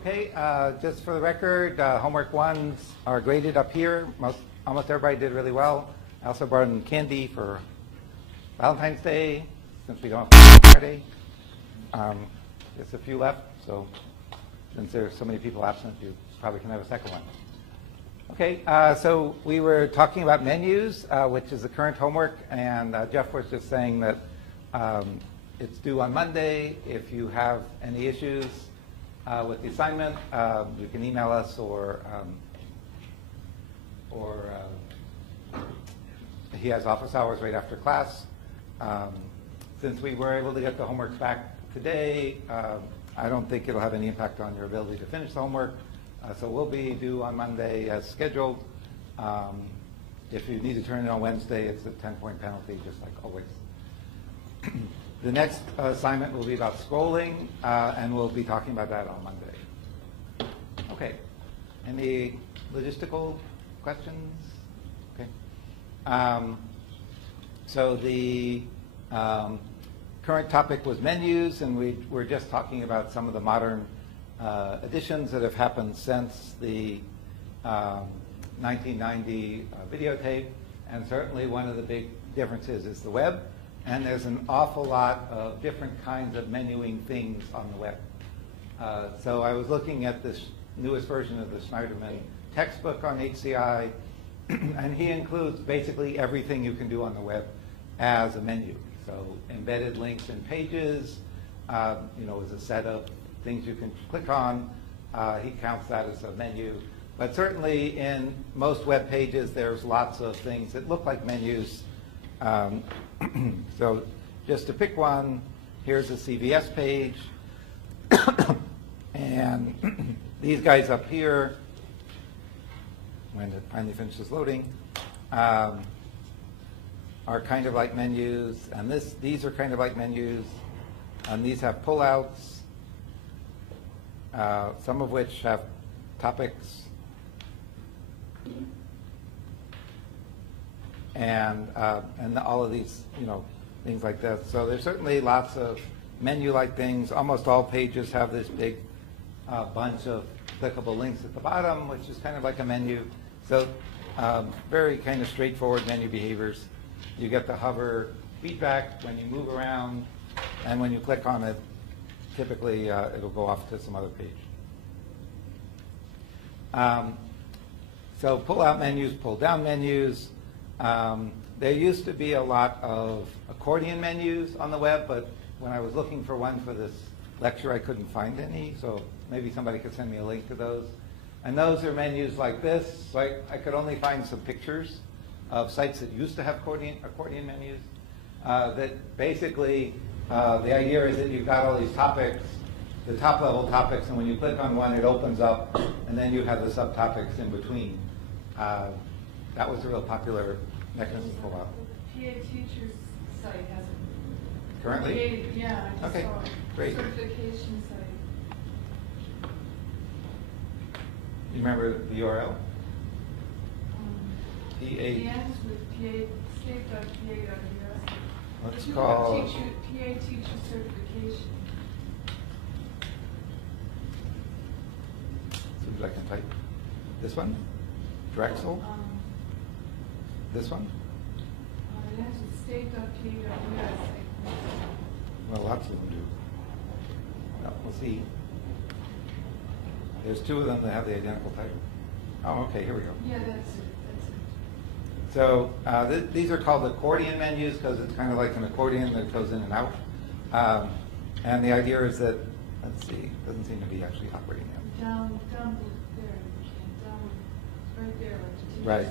Okay, just for the record, homework ones are graded up here. Almost everybody did really well. I also brought in candy for Valentine's Day, since we don't have Friday. Just a few left, so since there's so many people absent, you probably can have a second one. Okay, so we were talking about menus, which is the current homework, and Jeff was just saying that it's due on Monday. If you have any issues with the assignment, you can email us or he has office hours right after class. Since we were able to get the homework back today, I don't think it'll have any impact on your ability to finish the homework. So we'll be due on Monday as scheduled. If you need to turn it on Wednesday, it's a 10-point penalty, just like always. The next assignment will be about scrolling, and we'll be talking about that on Monday. Okay. Any logistical questions? Okay. So the current topic was menus, and we were just talking about some of the modern additions that have happened since the 1990 videotape. And certainly one of the big differences is the web. And there's an awful lot of different kinds of menuing things on the web. So I was looking at this newest version of the Schneiderman textbook on HCI, and he includes basically everything you can do on the web as a menu. So embedded links in pages, is a set of things you can click on. He counts that as a menu. But certainly in most web pages, there's lots of things that look like menus. So just to pick one, here's a CVS page. And these guys up here, when it finally finishes loading, are kind of like menus. And these are kind of like menus. And these have pullouts, some of which have topics. And all of these, things like that. So there's certainly lots of menu-like things. Almost all pages have this big bunch of clickable links at the bottom, which is kind of like a menu. So very kind of straightforward menu behaviors. You get the hover feedback when you move around, and when you click on it, typically it'll go off to some other page. So pull-out menus, pull-down menus. There used to be a lot of accordion menus on the web, but when I was looking for one for this lecture, I couldn't find any, so maybe somebody could send me a link to those. And those are menus like this. So I could only find some pictures of sites that used to have accordion menus. That basically, the idea is that you've got all these topics, the top-level topics, and when you click on one, it opens up, and then you have the subtopics in between. That was a real popular mechanism for a while. The PA Teachers site has it. Currently? Yeah, I just okay. saw it. Great. Certification site. You remember the URL? PA. The ends with PA, state.pa.us. Let's call... PA Teacher Certification. So I can type this one? Drexel? This one? It ends with state.pa.us. Well, lots of them do. No, we'll see. There's two of them that have the identical title. Oh, okay, here we go. Yeah, that's it. So these are called accordion menus because it's kind of like an accordion that goes in and out. And the idea is that, let's see, it doesn't seem to be actually operating yet. Down there, right there. Right.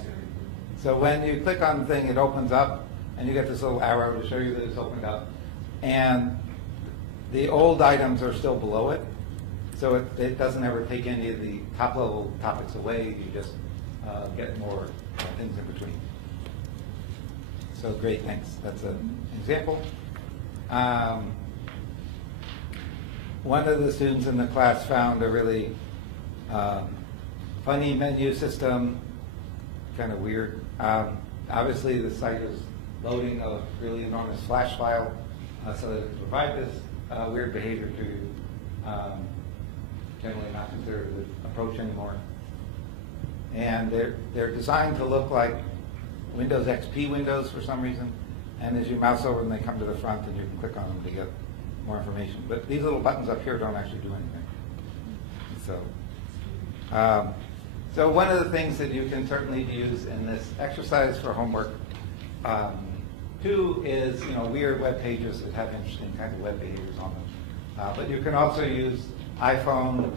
So when you click on the thing, it opens up, and you get this little arrow to show you that it's opened up. And the old items are still below it, so it doesn't ever take any of the top-level topics away. You just get more things in between. So great, thanks. That's an example. One of the students in the class found a really funny menu system, kind of weird. Obviously, the site is loading a really enormous Flash file, so that it can provide this weird behavior to generally not considered an approach anymore. And they're designed to look like Windows XP windows for some reason. And as you mouse over them, they come to the front and you can click on them to get more information. But these little buttons up here don't actually do anything. So one of the things that you can certainly use in this exercise for homework, too, is weird web pages that have interesting kind of web behaviors on them. But you can also use iPhone,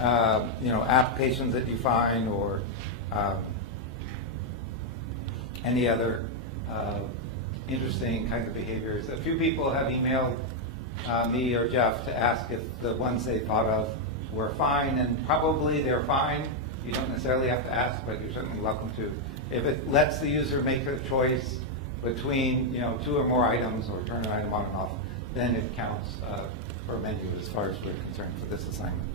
applications that you find, or any other interesting kinds of behaviors. A few people have emailed me or Jeff to ask if the ones they thought of were fine, and probably they're fine. You don't necessarily have to ask, but you're certainly welcome to. If it lets the user make a choice between 2 or more items, or turn an item on and off, then it counts for a menu as far as we're concerned for this assignment.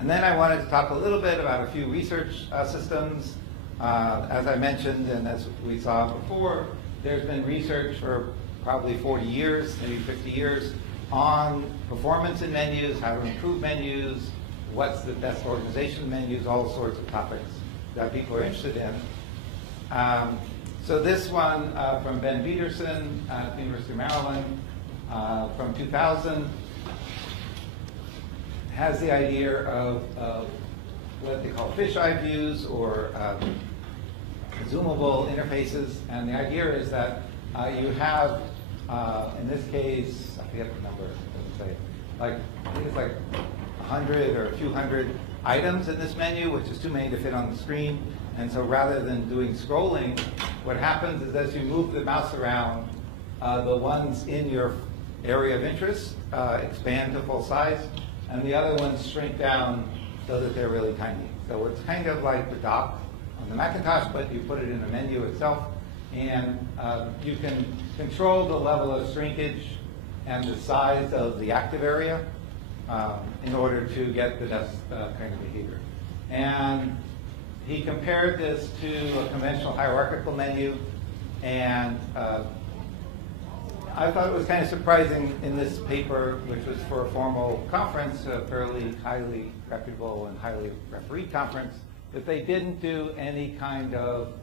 And then I wanted to talk a little bit about a few research systems. As I mentioned, and as we saw before, there's been research for probably 40 years, maybe 50 years, on performance in menus, how to improve menus, what's the best organization of menus, all sorts of topics that people are interested in. So this one from Ben Peterson at the University of Maryland from 2000 has the idea of what they call fisheye views, or zoomable interfaces. And the idea is that you have, in this case, I forget the number, it doesn't say, I think it's like 100 or a few hundred items in this menu, which is too many to fit on the screen. And so rather than doing scrolling, what happens is as you move the mouse around, the ones in your area of interest expand to full size, and the other ones shrink down so that they're really tiny. So it's kind of like the dock on the Macintosh, but you put it in a menu itself, and you can control the level of shrinkage and the size of the active area in order to get the best kind of behavior. And he compared this to a conventional hierarchical menu, and I thought it was kind of surprising in this paper, which was for a formal conference, a fairly highly reputable and highly refereed conference, that they didn't do any kind of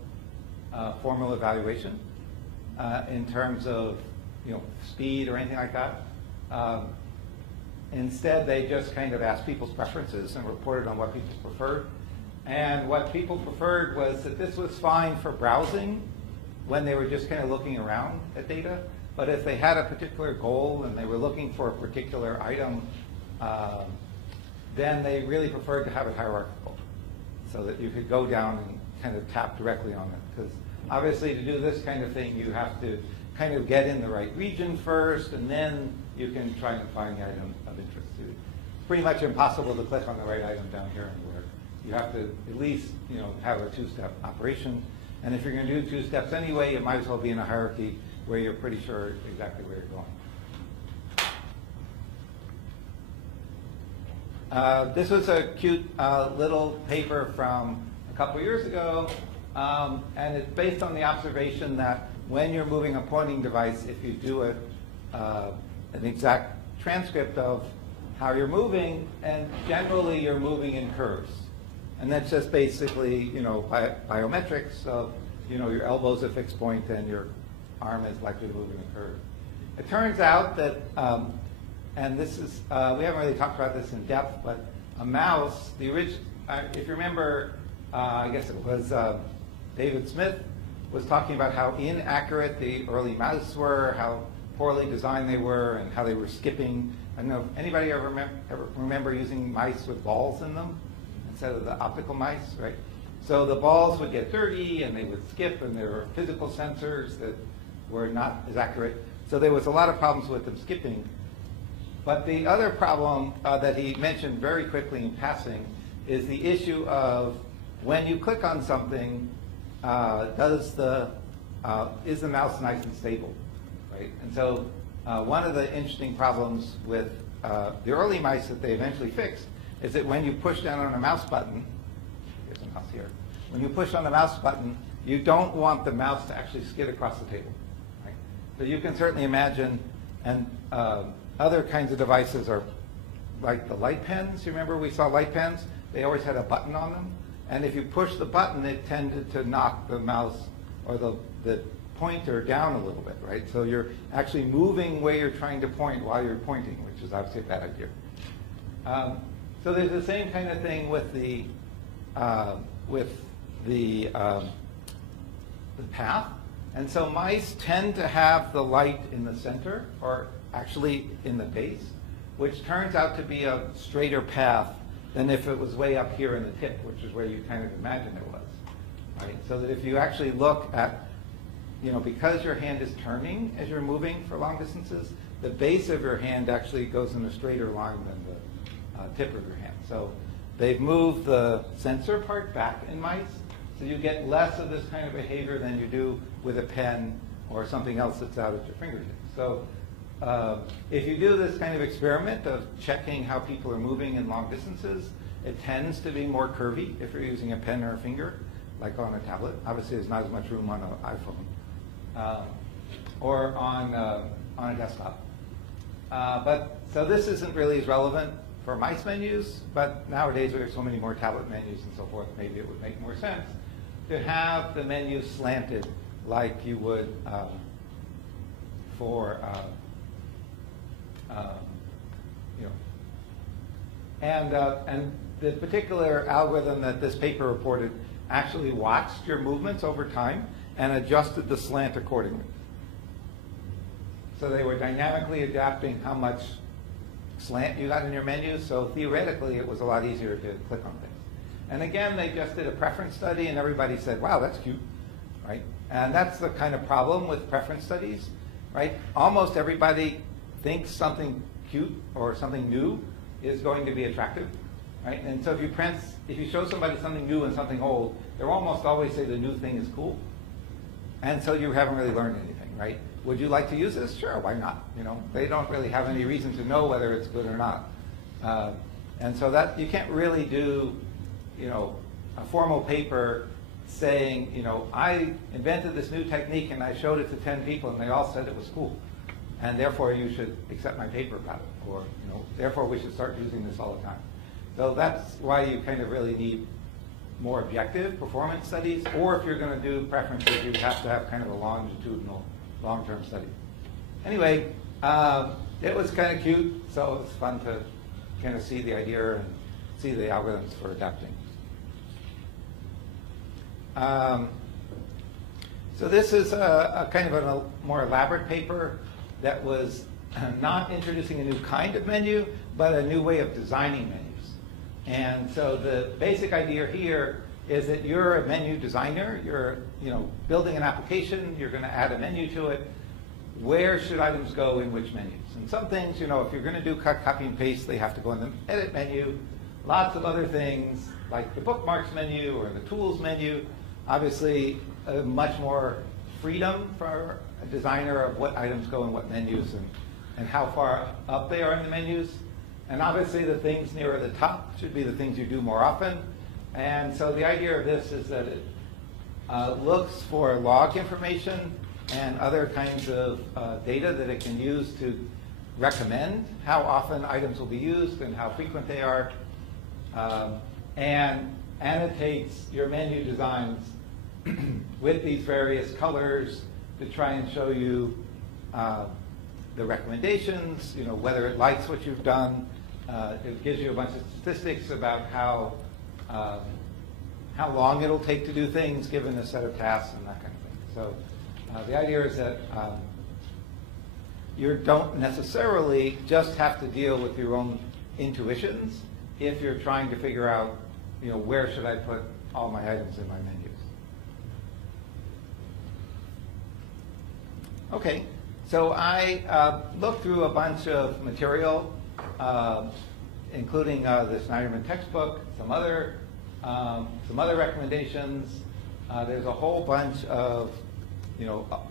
formal evaluation in terms of speed or anything like that. Instead, they just kind of asked people's preferences and reported on what people preferred. And what people preferred was that this was fine for browsing when they were just kind of looking around at data. But if they had a particular goal and they were looking for a particular item, then they really preferred to have it hierarchical, so that you could go down and kind of tap directly on it. Because obviously to do this kind of thing, you have to kind of get in the right region first, and then you can try and find the item of interest. It's pretty much impossible to click on the right item down here anywhere. You have to at least have a two-step operation. And if you're going to do 2 steps anyway, it might as well be in a hierarchy where you're pretty sure exactly where you're going. This was a cute little paper from a couple years ago, and it's based on the observation that when you're moving a pointing device, if you do an exact transcript of how you're moving, and generally you're moving in curves. And that's just basically, biometrics of, your elbow's a fixed point and your arm is likely to move in a curve. It turns out that, and this is, we haven't really talked about this in depth, but a mouse, if you remember, I guess it was David Smith was talking about how inaccurate the early mice were, how poorly designed they were, and how they were skipping. I don't know if anybody ever remember using mice with balls in them instead of the optical mice, right? So the balls would get dirty and they would skip, and there were physical sensors that were not as accurate. So there was a lot of problems with them skipping. But the other problem that he mentioned very quickly in passing is the issue of when you click on something, is the mouse nice and stable, right? And so one of the interesting problems with the early mice that they eventually fixed is that when you push down on a mouse button, here's a mouse here, when you push on the mouse button, you don't want the mouse to actually skid across the table, right? So you can certainly imagine, and other kinds of devices are like the light pens. You remember we saw light pens? They always had a button on them. And if you push the button, it tended to knock the mouse or the pointer down a little bit, right? So you're actually moving where you're trying to point while you're pointing, which is obviously a bad idea. So there's the same kind of thing with the path. And so mice tend to have the light in the center, or actually in the base, which turns out to be a straighter path than if it was way up here in the tip, which is where you kind of imagine it was. Right? So that if you actually look at, because your hand is turning as you're moving for long distances, the base of your hand actually goes in a straighter line than the tip of your hand. So they've moved the sensor part back in mice, so you get less of this kind of behavior than you do with a pen or something else that's out at your fingertips. So if you do this kind of experiment of checking how people are moving in long distances, it tends to be more curvy if you're using a pen or a finger, like on a tablet. Obviously, there's not as much room on an iPhone or on a desktop. So this isn't really as relevant for mice menus, but nowadays we have so many more tablet menus and so forth, maybe it would make more sense to have the menus slanted like you would for and the particular algorithm that this paper reported actually watched your movements over time and adjusted the slant accordingly. So they were dynamically adapting how much slant you got in your menus, so theoretically it was a lot easier to click on things. And again, they just did a preference study and everybody said, wow, that's cute, right? And that's the kind of problem with preference studies, right? Almost everybody thinks something cute or something new is going to be attractive, right? And so if you show somebody something new and something old, they'll almost always say the new thing is cool. And so you haven't really learned anything, right? Would you like to use this? Sure, why not? They don't really have any reason to know whether it's good or not. And so that you can't really do, a formal paper saying, I invented this new technique and I showed it to 10 people and they all said it was cool. And therefore you should accept my paper about it. Or, therefore we should start using this all the time. So that's why you kind of really need more objective performance studies. Or if you're going to do preferences, you have to have kind of a longitudinal, long-term study. Anyway, it was kind of cute, so it was fun to kind of see the idea and see the algorithms for adapting. So this is a kind of a more elaborate paper that was not introducing a new kind of menu, but a new way of designing menus. And so the basic idea here is that you're a menu designer. You're building an application. You're going to add a menu to it. Where should items go in which menus? And some things, if you're going to do cut, copy, and paste, they have to go in the edit menu. Lots of other things, like the bookmarks menu or the tools menu, obviously much more freedom for a designer of what items go in what menus and how far up they are in the menus. And obviously the things nearer the top should be the things you do more often. And so the idea of this is that it looks for log information and other kinds of data that it can use to recommend how often items will be used and how frequent they are, and annotates your menu designs with these various colors to try and show you the recommendations, whether it likes what you've done. It gives you a bunch of statistics about how long it'll take to do things given a set of tasks and that kind of thing. So the idea is that you don't necessarily just have to deal with your own intuitions if you're trying to figure out, where should I put all my items in my menus. Okay, so I looked through a bunch of material, including the Snyderman textbook, some other recommendations. There's a whole bunch of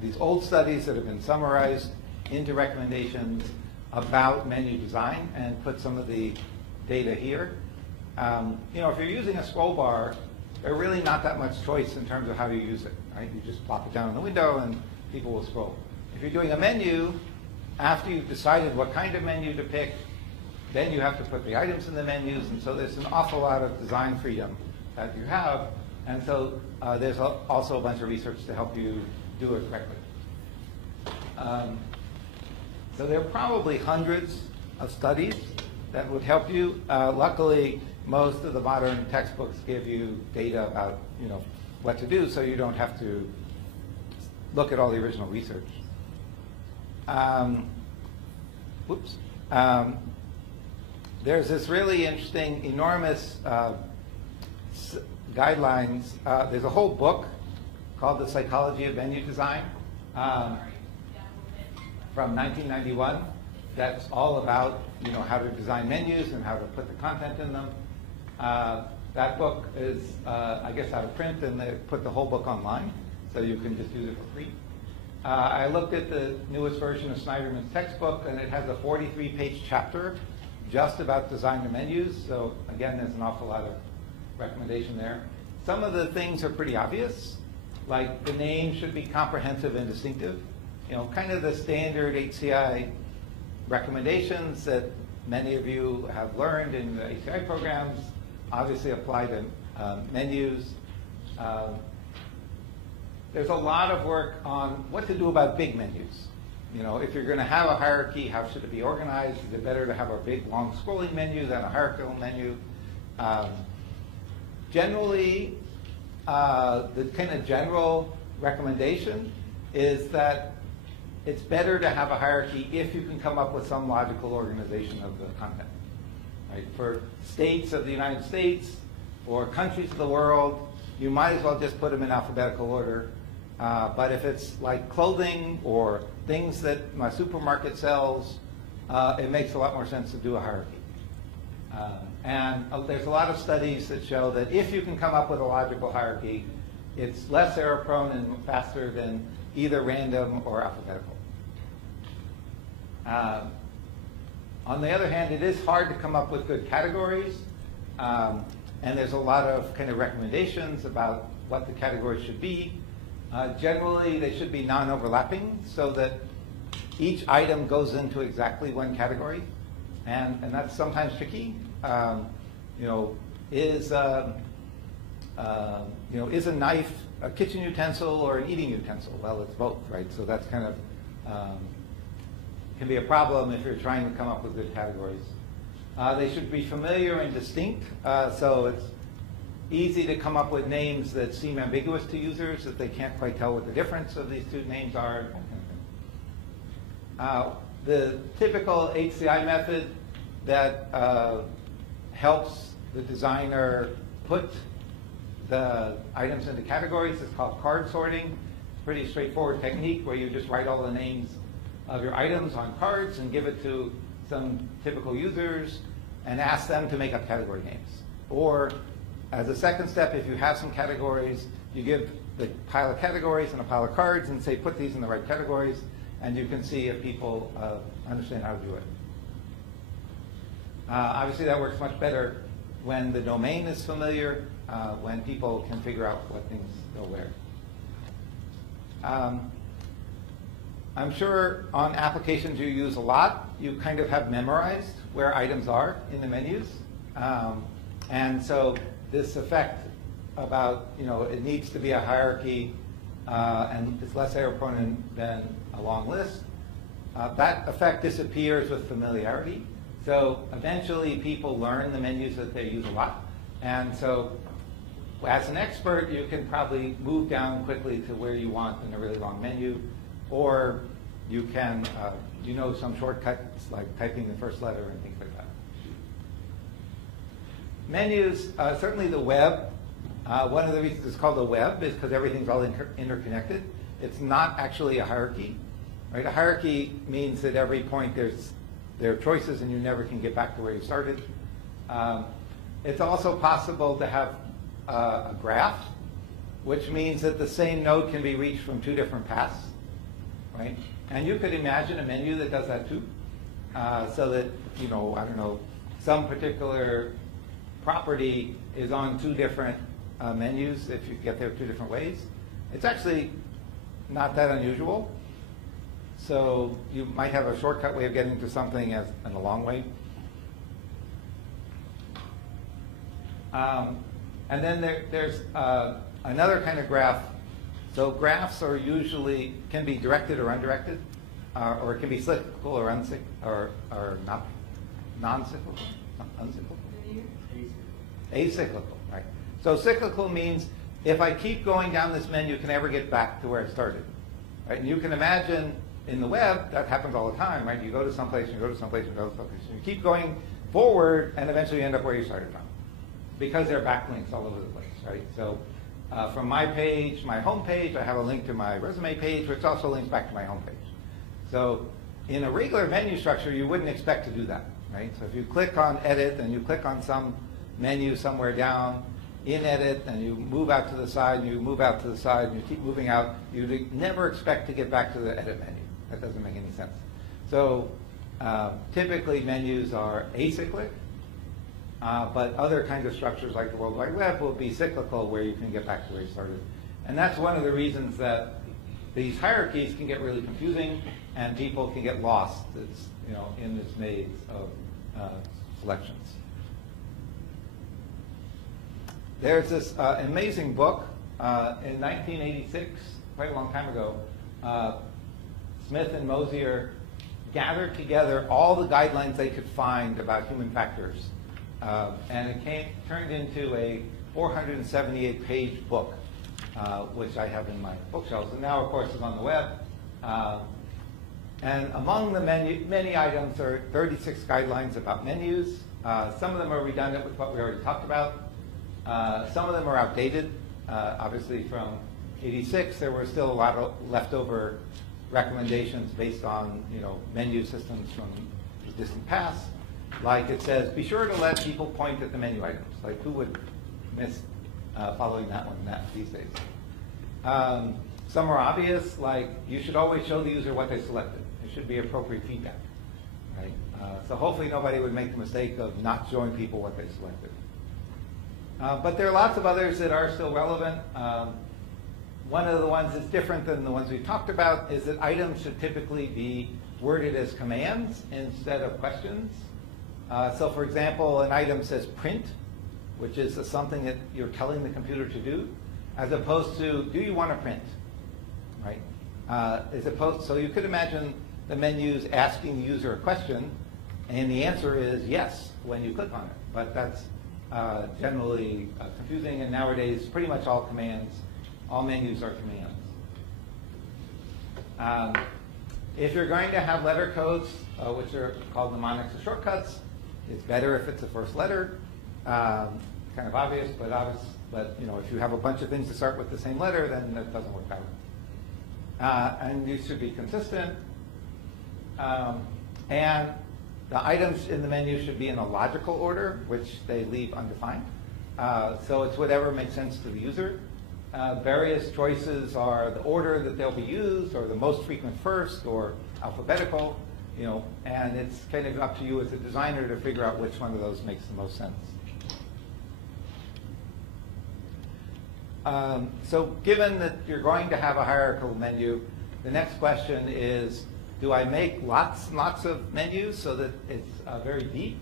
these old studies that have been summarized into recommendations about menu design and put some of the data here. If you're using a scroll bar, there's really not that much choice in terms of how you use it, right? You just plop it down in the window and people will scroll. If you're doing a menu, after you've decided what kind of menu to pick then you have to put the items in the menus, and so there's an awful lot of design freedom that you have. And so there's also a bunch of research to help you do it correctly. So there are probably hundreds of studies that would help you. Luckily, most of the modern textbooks give you data about what to do, so you don't have to look at all the original research. There's this really interesting, enormous guidelines. There's a whole book called The Psychology of Menu Design from 1991 that's all about how to design menus and how to put the content in them. That book is, I guess, out of print, and they put the whole book online, so you can just use it for free. I looked at the newest version of Snyderman's textbook, and it has a 43-page chapter just about design of menus. So again, there's an awful lot of recommendation there. Some of the things are pretty obvious, like the name should be comprehensive and distinctive. Kind of the standard HCI recommendations that many of you have learned in the HCI programs obviously apply to menus. There's a lot of work on what to do about big menus. If you're going to have a hierarchy, how should it be organized? Is it better to have a big, long scrolling menu than a hierarchical menu? Generally, the kind of general recommendation is that it's better to have a hierarchy if you can come up with some logical organization of the content. Right? For states of the United States or countries of the world, you might as well just put them in alphabetical order. But if it's like clothing or things that my supermarket sells, it makes a lot more sense to do a hierarchy. And there's a lot of studies that show that if you can come up with a logical hierarchy, it's less error prone and faster than either random or alphabetical. On the other hand, it is hard to come up with good categories. And there's a lot of kind of recommendations about what the categories should be. Generally, they should be non-overlapping so that each item goes into exactly one category. And that's sometimes tricky. Is a knife a kitchen utensil or an eating utensil? Well, it's both, right? So that's kind of can be a problem if you're trying to come up with good categories. They should be familiar and distinct, so it's easy to come up with names that seem ambiguous to users, that they can't quite tell what the difference of these two names are. The typical HCI method that helps the designer put the items into categories is called card sorting. Pretty straightforward technique where you just write all the names of your items on cards and give it to some typical users and ask them to make up category names. Or as a second step, if you have some categories, you give the pile of categories and a pile of cards and say, put these in the right categories, and you can see if people understand how to do it. Obviously, that works much better when the domain is familiar, when people can figure out what things go where. I'm sure on applications you use a lot, you kind of have memorized where items are in the menus. And so this effect about, it needs to be a hierarchy and it's less error prone than a long list, that effect disappears with familiarity. So eventually people learn the menus that they use a lot. And so as an expert, you can probably move down quickly to where you want in a really long menu, or you can, some shortcuts like typing the first letter and things like that. Menus, certainly the web. One of the reasons it's called the web is because everything's all interconnected. It's not actually a hierarchy, right? A hierarchy means that every point there are choices and you never can get back to where you started. It's also possible to have a graph, which means that the same node can be reached from two different paths, right? And you could imagine a menu that does that too, so that, some particular property is on two different menus if you get there two different ways. It's actually not that unusual. So you might have a shortcut way of getting to something and a long way. And then there's another kind of graph. So graphs are usually can be directed or undirected, or it can be cyclical or not non-cyclical, uncyclical, acyclical, right? So cyclical means if I keep going down this menu, can I ever get back to where I started, right? And you can imagine in the web that happens all the time, right? You go to someplace, you go to someplace, you go to someplace, and you keep going forward, and eventually you end up where you started from, because there are backlinks all over the place, right? So from my page, my home page, I have a link to my resume page, which also links back to my home page. So in a regular menu structure, you wouldn't expect to do that, right? So if you click on edit and you click on some menu somewhere down in edit and you move out to the side and you move out to the side and you keep moving out, you'd never expect to get back to the edit menu. That doesn't make any sense. So typically menus are acyclic, but other kinds of structures like the World Wide Web will be cyclical, where you can get back to where you started. And that's one of the reasons that these hierarchies can get really confusing and people can get lost, in this maze of selections. There's this amazing book in 1986, quite a long time ago. Smith and Mosier gathered together all the guidelines they could find about human factors. And it turned into a 478-page book, which I have in my bookshelves, and now, of course, is on the web. And among the many items are 36 guidelines about menus. Some of them are redundant with what we already talked about. Some of them are outdated. Obviously, from '86, there were still a lot of leftover recommendations based on menu systems from the distant past. Like it says, be sure to let people point at the menu items. Like, who would miss following that one these days? Some are obvious, like you should always show the user what they selected. It should be appropriate feedback, right? So hopefully nobody would make the mistake of not showing people what they selected. But there are lots of others that are still relevant. One of the ones that's different than the ones we've talked about is that items should typically be worded as commands instead of questions. So for example, an item says print, which is something that you're telling the computer to do, as opposed to, do you want to print, right? So you could imagine the menus asking the user a question, and the answer is yes when you click on it. But that's generally confusing, and nowadays pretty much all menus are commands. If you're going to have letter codes, which are called mnemonics or shortcuts, it's better if it's the first letter. Kind of obvious, but if you have a bunch of things to start with the same letter, then that doesn't work out. And these should be consistent. And the items in the menu should be in a logical order, which they leave undefined. So it's whatever makes sense to the user. Various choices are the order that they'll be used, or the most frequent first, or alphabetical, and it's kind of up to you as a designer to figure out which one of those makes the most sense. So given that you're going to have a hierarchical menu, the next question is, do I make lots and lots of menus so that it's very deep?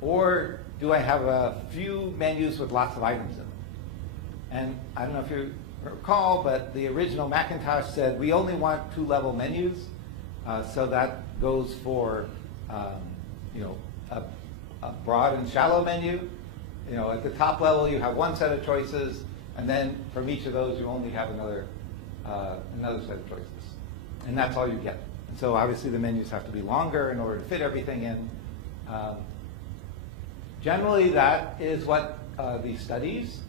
Or do I have a few menus with lots of items in them? And I don't know if you recall, but the original Macintosh said we only want two-level menus. So that goes for a broad and shallow menu. At the top level you have one set of choices, and then from each of those you only have another set of choices. And that's all you get. And so obviously the menus have to be longer in order to fit everything in. Generally that is what these studies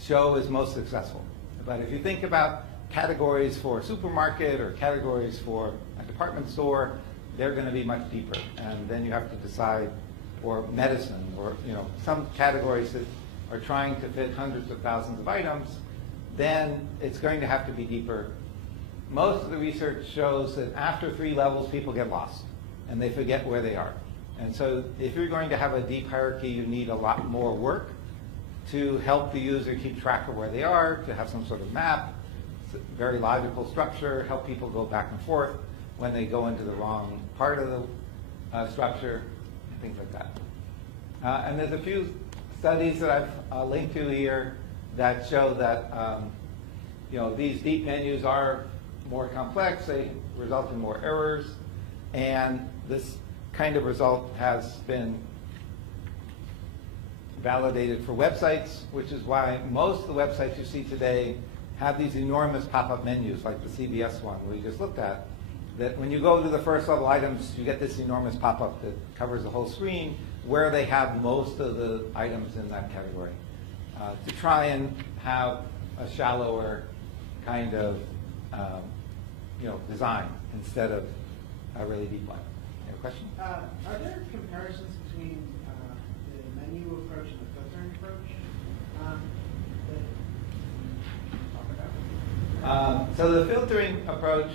show is most successful. But if you think about categories for a supermarket or categories for a department store, they're going to be much deeper. And then you have to decide, or medicine, or some categories that are trying to fit hundreds of thousands of items, then it's going to have to be deeper. Most of the research shows that after 3 levels, people get lost, and they forget where they are. And so if you're going to have a deep hierarchy, you need a lot more work to help the user keep track of where they are, to have some sort of map, very logical structure, help people go back and forth when they go into the wrong part of the structure, things like that. And there's a few studies that I've linked to here that show that these deep menus are more complex. They result in more errors, and this kind of result has been validated for websites, which is why most of the websites you see today have these enormous pop-up menus, like the CBS one we just looked at, that when you go to the first level items, you get this enormous pop-up that covers the whole screen, where they have most of the items in that category, to try and have a shallower kind of design instead of a really deep one. You have a question? Are there comparisons between the menu approach and the filtering approach that you talk about? So the filtering approach,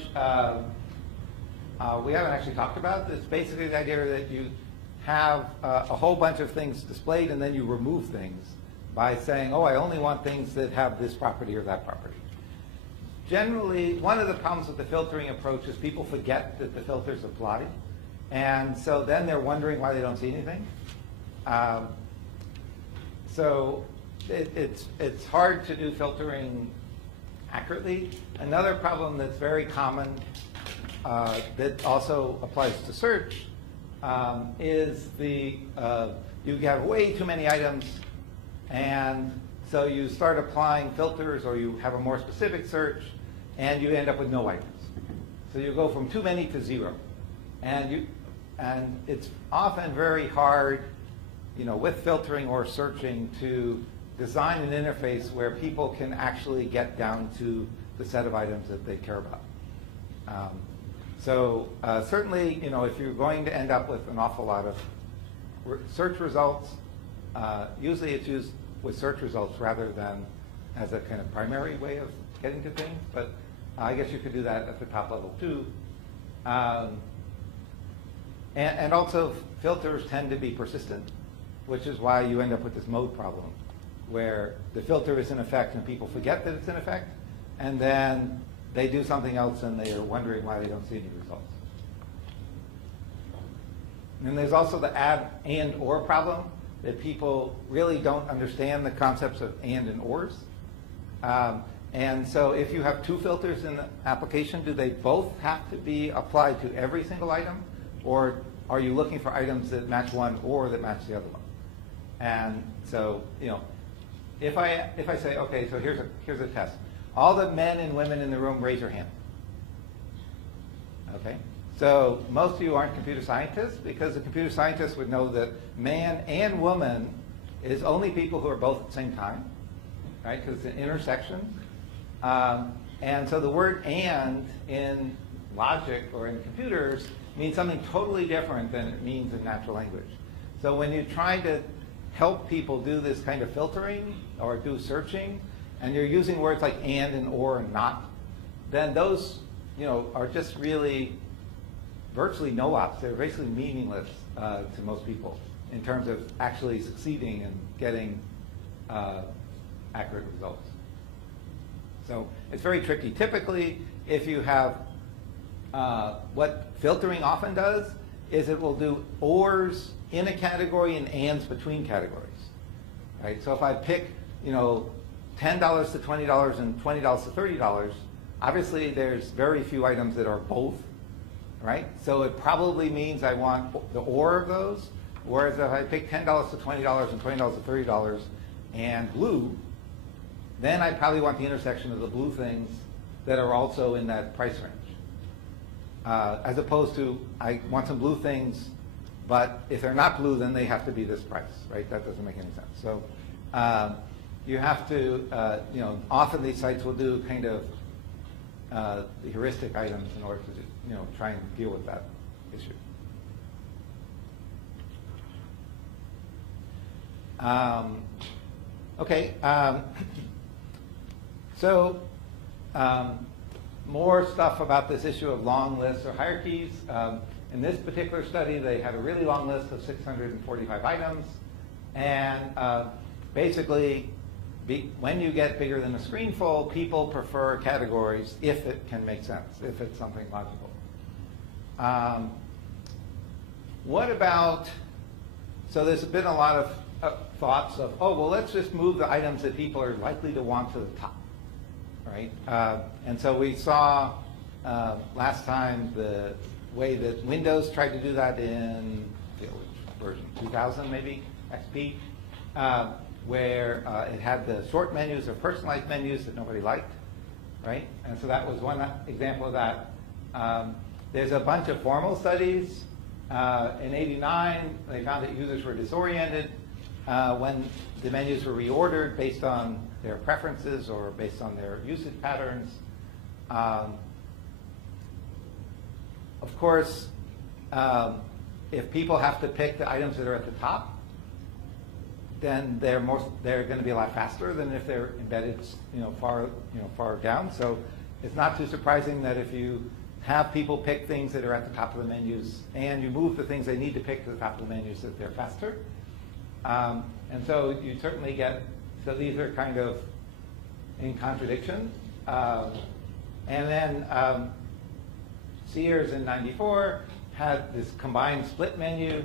we haven't actually talked about. It's basically the idea that you have a whole bunch of things displayed and then you remove things by saying, oh, I only want things that have this property or that property. Generally, one of the problems with the filtering approach is people forget that the filters apply. And so then they're wondering why they don't see anything. So it's hard to do filtering accurately. Another problem that's very common that also applies to search is you have way too many items, and so you start applying filters, or you have a more specific search, and you end up with no items. So you go from too many to zero, and it's often very hard, with filtering or searching, to design an interface where people can actually get down to the set of items that they care about. Certainly, if you're going to end up with an awful lot of search results, usually it's used with search results rather than as a kind of primary way of getting to things, but I guess you could do that at the top level too. And also, filters tend to be persistent, which is why you end up with this mode problem, where the filter is in effect and people forget that it's in effect, and then they do something else and they are wondering why they don't see any results. And there's also the add and or problem, that people really don't understand the concepts of and ors. And so if you have two filters in the application, do they both have to be applied to every single item? Or are you looking for items that match one or that match the other one? And so, if I say, okay, so here's a test. All the men and women in the room, raise your hand. Okay? So most of you aren't computer scientists, because the computer scientists would know that man and woman is only people who are both at the same time, right? Because it's an intersection. And so the word and in logic or in computers means something totally different than it means in natural language. So when you try to help people do this kind of filtering or do searching, and you're using words like and or and not, then those are just really virtually no-ops. They're basically meaningless to most people in terms of actually succeeding and getting accurate results. So it's very tricky. Typically, if you have what filtering often does is it will do ors in a category and ands between categories. Right? So if I pick $10 to $20 and $20 to $30, obviously there's very few items that are both. Right? So it probably means I want the or of those, whereas if I pick $10 to $20 and $20 to $30 and blue, then I probably want the intersection of the blue things that are also in that price range. As opposed to, I want some blue things, but if they're not blue, then they have to be this price, right? That doesn't make any sense. So you have to, often these sites will do kind of the heuristic items in order to, try and deal with that issue. Okay. So more stuff about this issue of long lists or hierarchies. In this particular study, they had a really long list of 645 items. And basically, when you get bigger than a screen full, people prefer categories if it can make sense, if it's something logical. What about, so there's been a lot of thoughts of, oh, well, let's just move the items that people are likely to want to the top, right? And so we saw last time the way that Windows tried to do that in, I forget which version, 2000 maybe, XP, where it had the short menus or personalized menus that nobody liked, right? And so that was one example of that. There's a bunch of formal studies. In '89, they found that users were disoriented when the menus were reordered based on their preferences or based on their usage patterns. Of course, if people have to pick the items that are at the top, then they're going to be a lot faster than if they're embedded, far down. So it's not too surprising that if you have people pick things that are at the top of the menus and you move the things they need to pick to the top of the menus, that they're faster. And so you certainly get, so these are kind of in contradiction. And then Sears in '94 had this combined split menu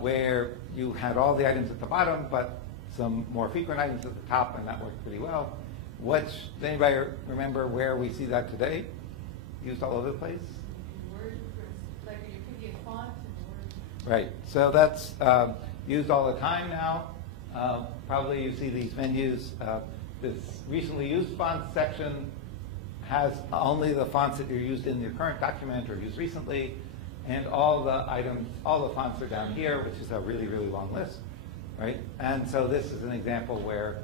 where you had all the items at the bottom, but some more frequent items at the top, and that worked pretty well. Does anybody remember where we see that today? Used all over the place? Word, like you're picking a font and word. Right. So that's used all the time now. Probably you see these menus. This recently used fonts section has only the fonts that are used in your current document or used recently, and all the items, all the fonts are down here, which is a really, really long list, right? And so this is an example where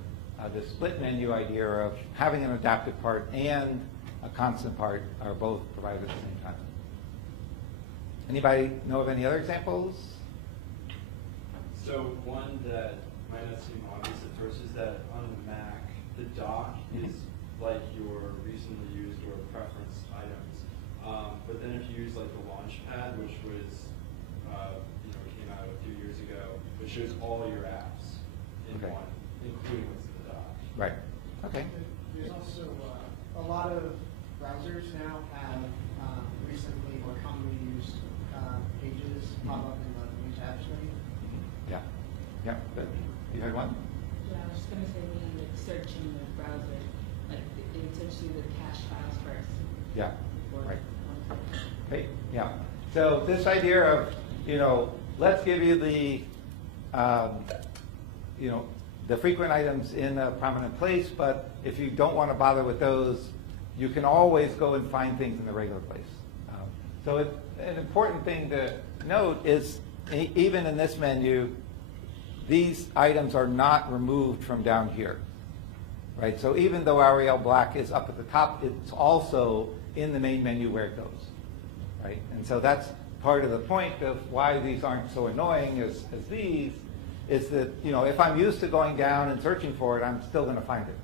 the split menu idea of having an adaptive part and a constant part are both provided at the same time. Anybody know of any other examples? So one that might not seem obvious at first is that on the Mac, the dock is like your recently used or preference items. But then if you use like the Launchpad, which was, came out a few years ago, which shows all your apps in one, including what's in the dock. Right. Okay. There's also a lot of browsers now have recently or commonly used pages pop up in the new tabs menu. Yeah. Yeah. Good. You had one? Yeah, I was just going to say when you like search in the browser, like it would search through the cache files first. Yeah. Before Right. it comes. Okay. Yeah. So this idea of, let's give you the, the frequent items in a prominent place, but if you don't want to bother with those, you can always go and find things in the regular place. So an important thing to note is even in this menu, these items are not removed from down here, right? So even though Arial Black is up at the top, it's also in the main menu where it goes, right? And so that's part of the point of why these aren't so annoying as these, is that, if I'm used to going down and searching for it, I'm still going to find it.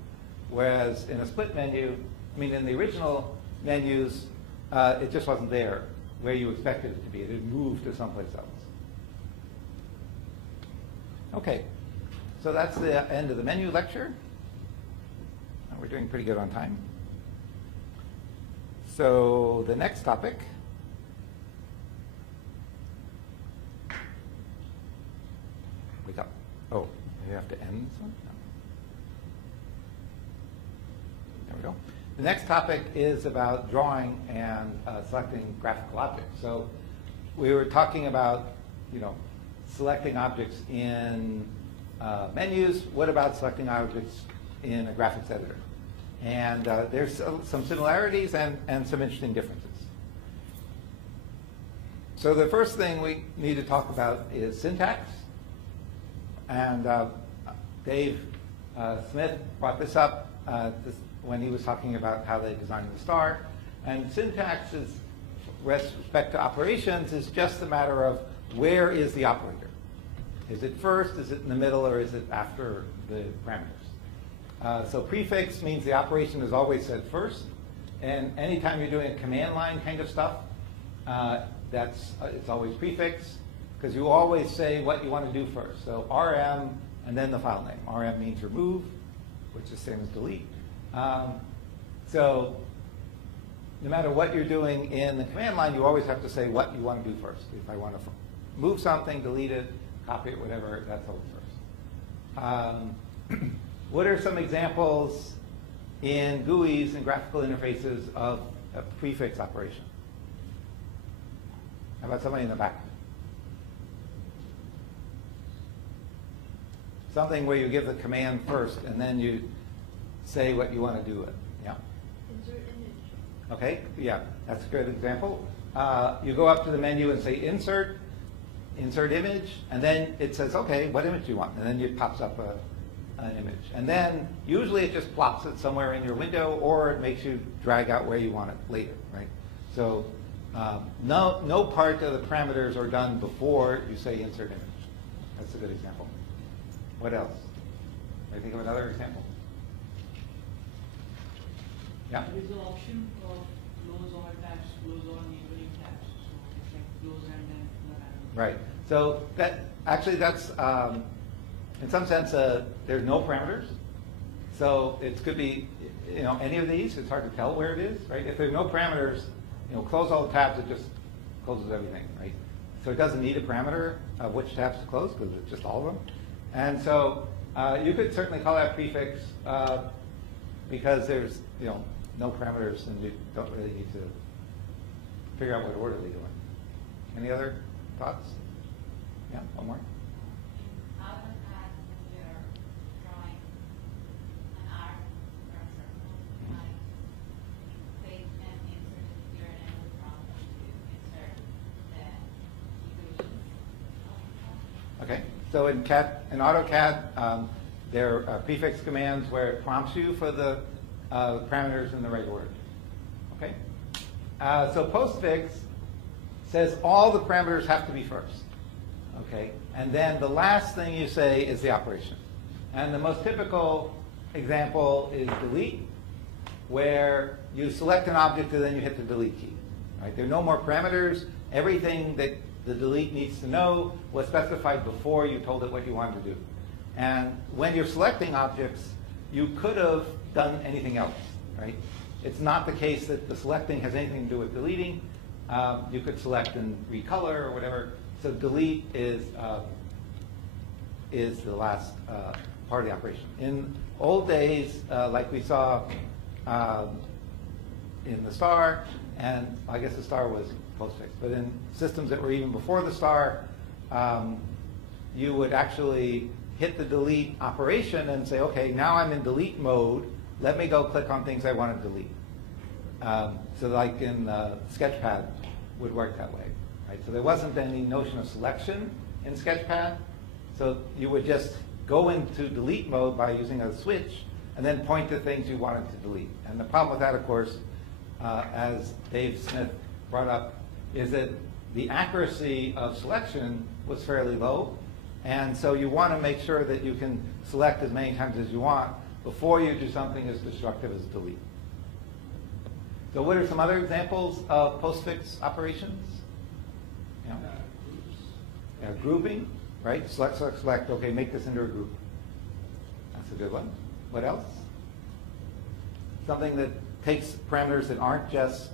Whereas in a split menu, in the original menus, it just wasn't there where you expected it to be. It had moved to someplace else. Okay, so that's the end of the menu lecture. We're doing pretty good on time. So the next topic. Wake up. Oh, you have to end this one? No. There we go. The next topic is about drawing and selecting graphical objects. So we were talking about, selecting objects in menus. What about selecting objects in a graphics editor? And there's some similarities and some interesting differences. So the first thing we need to talk about is syntax. And Dave Smith brought this up when he was talking about how they designed the star. And syntax is, with respect to operations, is just a matter of where is the operator. Is it first, is it in the middle, or is it after the parameters? So prefix means the operation is always said first. And anytime you're doing a command line kind of stuff, it's always prefix, because you always say what you want to do first. So RM and then the file name. RM means remove, which is the same as delete. So no matter what you're doing in the command line, you always have to say what you want to do first. If I want to move something, delete it, copy it, whatever, that's always first. What are some examples in GUIs and graphical interfaces of a prefix operation? How about somebody in the back? Something where you give the command first and then you say what you want to do with it. Yeah. Insert image. Okay, yeah, that's a good example. You go up to the menu and say insert image, and then it says, okay, what image do you want? And then it pops up an image. And then usually it just plops it somewhere in your window, or it makes you drag out where you want it later, right? So no part of the parameters are done before you say insert image. That's a good example. What else? Can you think of another example? Yeah? There is an option of close all tabs, close all neighboring tabs. So it's like close and then the Right. So that's in some sense there's no parameters. So it could be any of these. It's hard to tell where it is, right? If there's no parameters, close all the tabs. It just closes everything, right? So it doesn't need a parameter of which tabs to close because it's just all of them. And so you could certainly call that prefix because there's no parameters and you don't really need to figure out what order they're doing. Any other thoughts? Yeah, one more. AutoCAD, when you're drawing an arc or a circle, you might click and insert it here and then the prompt to insert the equations. Okay. So in AutoCAD, there are prefix commands where it prompts you for the parameters in the right order. Okay. So postfix says all the parameters have to be first. Okay. And then the last thing you say is the operation. And the most typical example is delete, where you select an object and then you hit the delete key. Right? There are no more parameters. Everything that the delete needs to know was specified before you told it what you wanted to do. And when you're selecting objects, you could have done anything else, right? It's not the case that the selecting has anything to do with deleting. You could select and recolor or whatever. So delete is the last part of the operation. In old days, like we saw in the star, and I guess the star was postfix, but in systems that were even before the star, you would actually hit the delete operation and say, okay, now I'm in delete mode. Let me go click on things I want to delete. So like in Sketchpad would work that way. Right? So there wasn't any notion of selection in Sketchpad. So you would just go into delete mode by using a switch and then point to things you wanted to delete. And the problem with that, of course, as Dave Smith brought up, is that the accuracy of selection was fairly low. And so you want to make sure that you can select as many times as you want before you do something as destructive as delete. So what are some other examples of postfix operations? Yeah. Grouping, right? Select, select, select. Okay, make this into a group. That's a good one. What else? Something that takes parameters that aren't just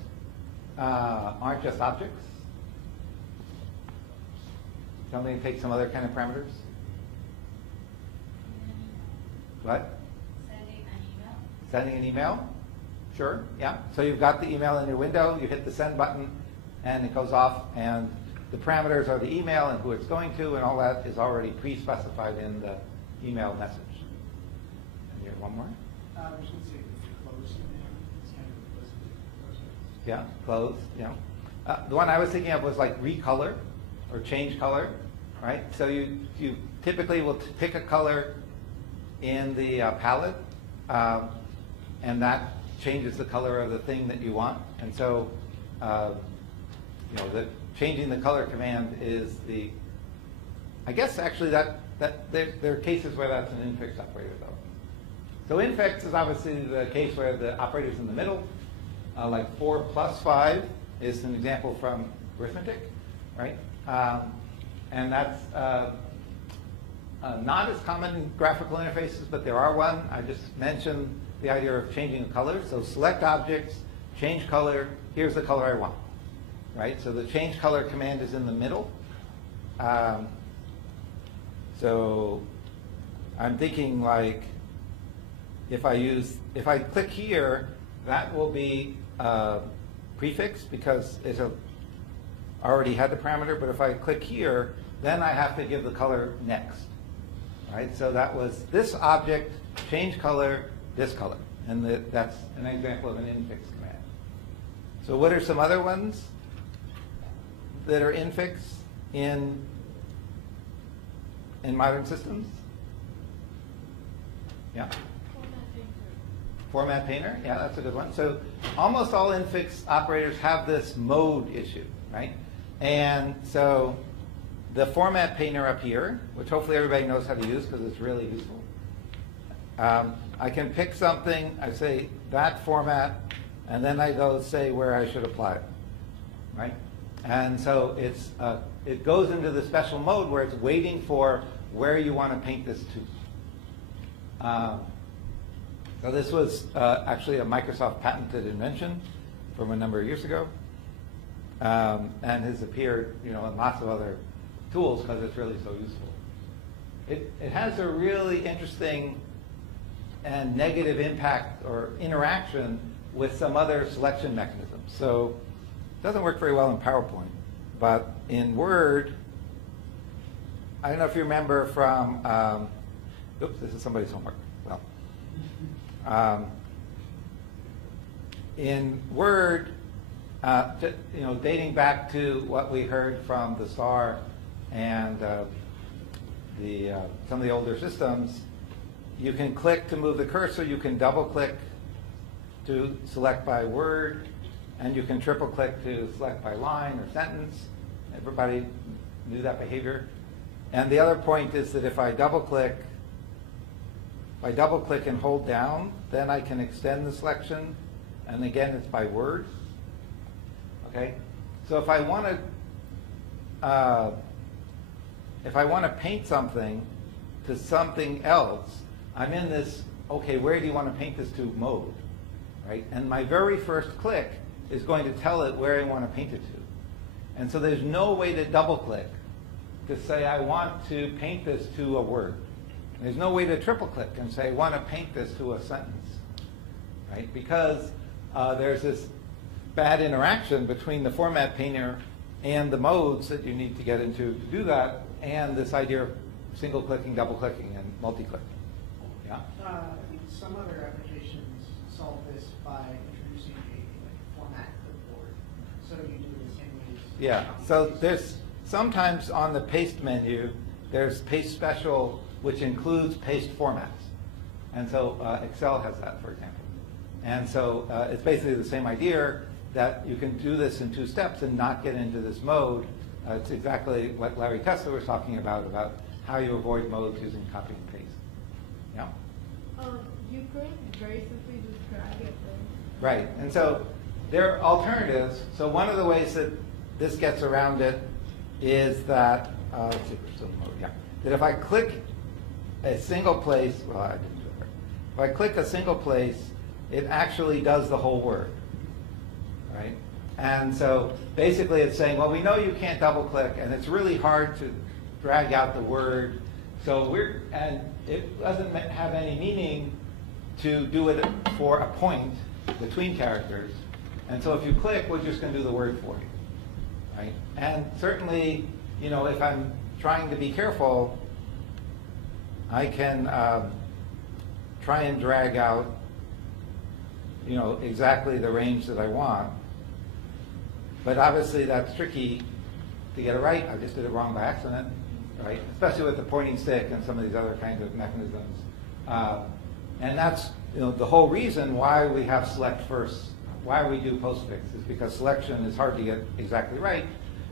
objects. Something that takes some other kind of parameters. What? Sending an email. Sending an email? Sure, yeah. So you've got the email in your window, you hit the send button, and it goes off, and the parameters are the email and who it's going to, and all that is already pre-specified in the email message. And you have one more? I was going to say close. It's kind of close. Yeah, close, yeah. The one I was thinking of was like recolor or change color, right? So you typically will pick a color in the palette, and that changes the color of the thing that you want. And so, changing the color command is the, I guess actually that there are cases where that's an infix operator though. So infix is obviously the case where the operator's in the middle, like 4 plus 5 is an example from arithmetic, right? And that's not as common in graphical interfaces, but there are one. I just mentioned the idea of changing the color. So select objects, change color, here's the color I want, right? So the change color command is in the middle. I'm thinking like, if I click here, that will be prefix because it already had the parameter, but if I click here, then I have to give the color next, right? So that was this object, change color, this color, and that's an example of an infix command. So what are some other ones that are infix in modern systems? Yeah? Format painter, yeah, that's a good one. So almost all infix operators have this mode issue, right? And so the format painter up here, which hopefully everybody knows how to use because it's really useful. I can pick something, I say that format, and then I go say where I should apply it, right? And so it goes into the special mode where it's waiting for where you want to paint this to. So this was actually a Microsoft patented invention from a number of years ago, and has appeared, in lots of other tools because it's really so useful. It has a really interesting and negative impact or interaction with some other selection mechanisms. So it doesn't work very well in PowerPoint, but in Word, I don't know if you remember from, oops, this is somebody's homework. Well, in Word, dating back to what we heard from the STAR and some of the older systems, you can click to move the cursor, you can double click to select by word, and you can triple click to select by line or sentence. Everybody knew that behavior. And the other point is that if I double click and hold down, then I can extend the selection, and again it's by word. Okay, so if I want to paint something to something else, I'm in this, okay, where do you want to paint this to mode, right? And my very first click is going to tell it where I want to paint it to. And so there's no way to double click to say I want to paint this to a word. There's no way to triple click and say I want to paint this to a sentence, right? Because there's this bad interaction between the format painter and the modes that you need to get into to do that, and this idea of single clicking, double clicking, and multi-clicking. Yeah? I think some other applications solve this by introducing a format clipboard. So you do the same way. Yeah. So there's sometimes on the paste menu, there's paste special, which includes paste formats. And so Excel has that, for example. And so it's basically the same idea that you can do this in 2 steps and not get into this mode. It's exactly what Larry Kessler was talking about how you avoid modes using copy and paste. Yeah? You could very simply just drag it. Right. And so there are alternatives. So one of the ways that this gets around it is that, let's see if we're still in mode. Yeah. That if I click a single place, well, I didn't do it right. If I click a single place, it actually does the whole word, right? And so basically it's saying, well, we know you can't double click, and it's really hard to drag out the word. So and it doesn't have any meaning to do it for a point between characters. And so if you click, we're just going to do the word for you, right? And certainly, if I'm trying to be careful, I can try and drag out, exactly the range that I want. But obviously that's tricky to get it right. I just did it wrong by accident, right? Especially with the pointing stick and some of these other kinds of mechanisms. And that's the whole reason why we have select first, why we do postfix, is because selection is hard to get exactly right.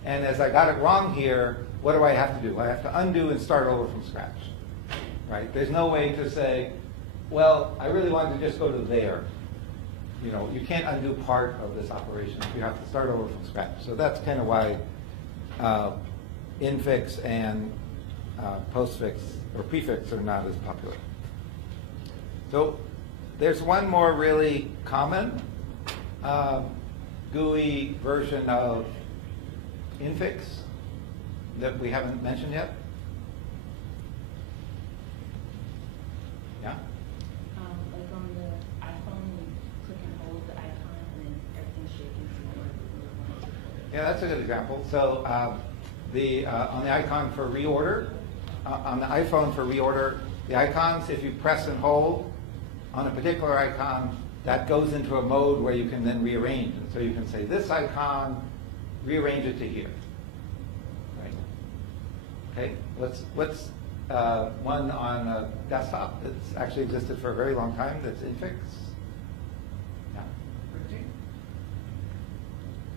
And as I got it wrong here, what do I have to do? I have to undo and start over from scratch, right? There's no way to say, well, I really wanted to just go to there. You can't undo part of this operation. You have to start over from scratch. So that's kind of why infix and postfix or prefix are not as popular. So there's one more really common GUI version of infix that we haven't mentioned yet. Yeah? Like on the iPhone, you click and hold the icon and then everything's shaking. Yeah, that's a good example. So on the icon for reorder, on the iPhone for reorder, the icons, if you press and hold on a particular icon, that goes into a mode where you can then rearrange. And so you can say, this icon, rearrange it to here. Right? Okay, what's one on a desktop that's actually existed for a very long time that's infix? Yeah.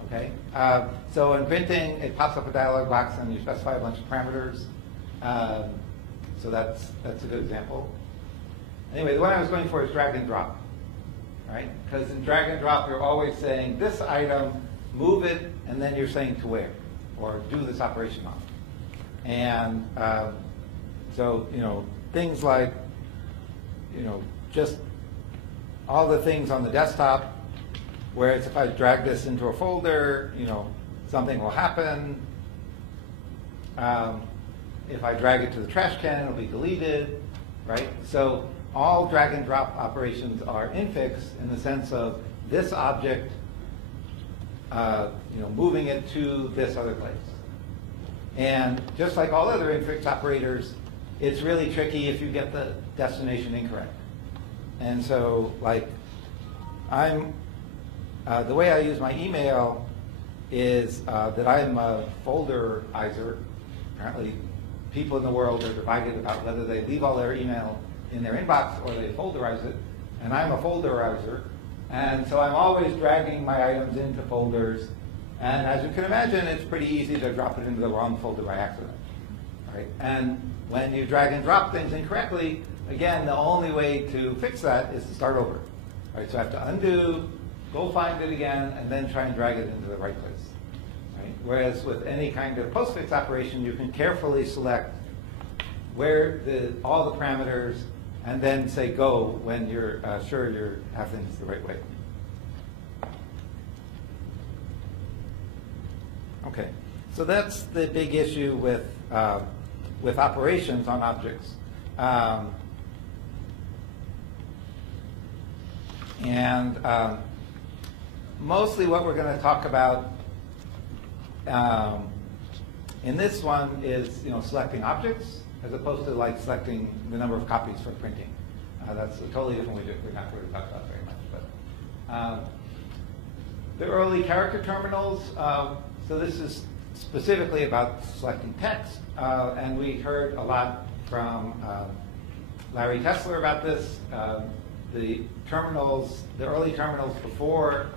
Okay, so in printing, it pops up a dialog box and you specify a bunch of parameters. So that's a good example. Anyway, the one I was going for is drag and drop, right? Because in drag and drop, you're always saying this item, move it, and then you're saying to where, or do this operation on. And so, things like, just all the things on the desktop, whereas if I drag this into a folder, something will happen. If I drag it to the trash can, it'll be deleted, right? So all drag and drop operations are infix in the sense of this object, moving it to this other place. And just like all other infix operators, it's really tricky if you get the destination incorrect. And so, like, the way I use my email is that I'm a folderizer. Apparently, people in the world are divided about whether they leave all their email in their inbox or they folderize it. And I'm a folderizer. And so I'm always dragging my items into folders. And as you can imagine, it's pretty easy to drop it into the wrong folder by accident. Right? And when you drag and drop things incorrectly, again, the only way to fix that is to start over. Right? So I have to undo, go find it again, and then try and drag it into the right place. Right? Whereas with any kind of postfix operation, you can carefully select where all the parameters, and then say go when you're sure you have things the right way. Okay, so that's the big issue with operations on objects. Mostly what we're going to talk about in this one is selecting objects as opposed to like selecting the number of copies for printing. That's a totally different way we're not going to talk about very much. But the early character terminals, so this is specifically about selecting text, and we heard a lot from Larry Tesler about this. The early terminals before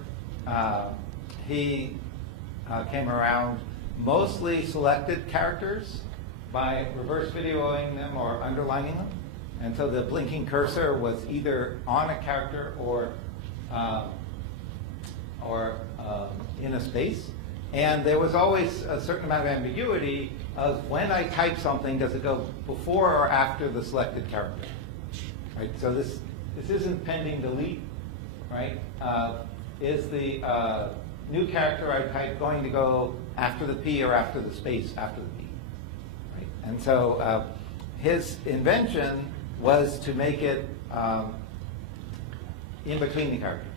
he came around, mostly selected characters by reverse videoing them or underlining them. And so the blinking cursor was either on a character or in a space. And there was always a certain amount of ambiguity of when I type something, does it go before or after the selected character? Right? So this isn't pending delete, right? Is the new character I type going to go after the P or after the space after the P? Right? And so his invention was to make it in between the characters.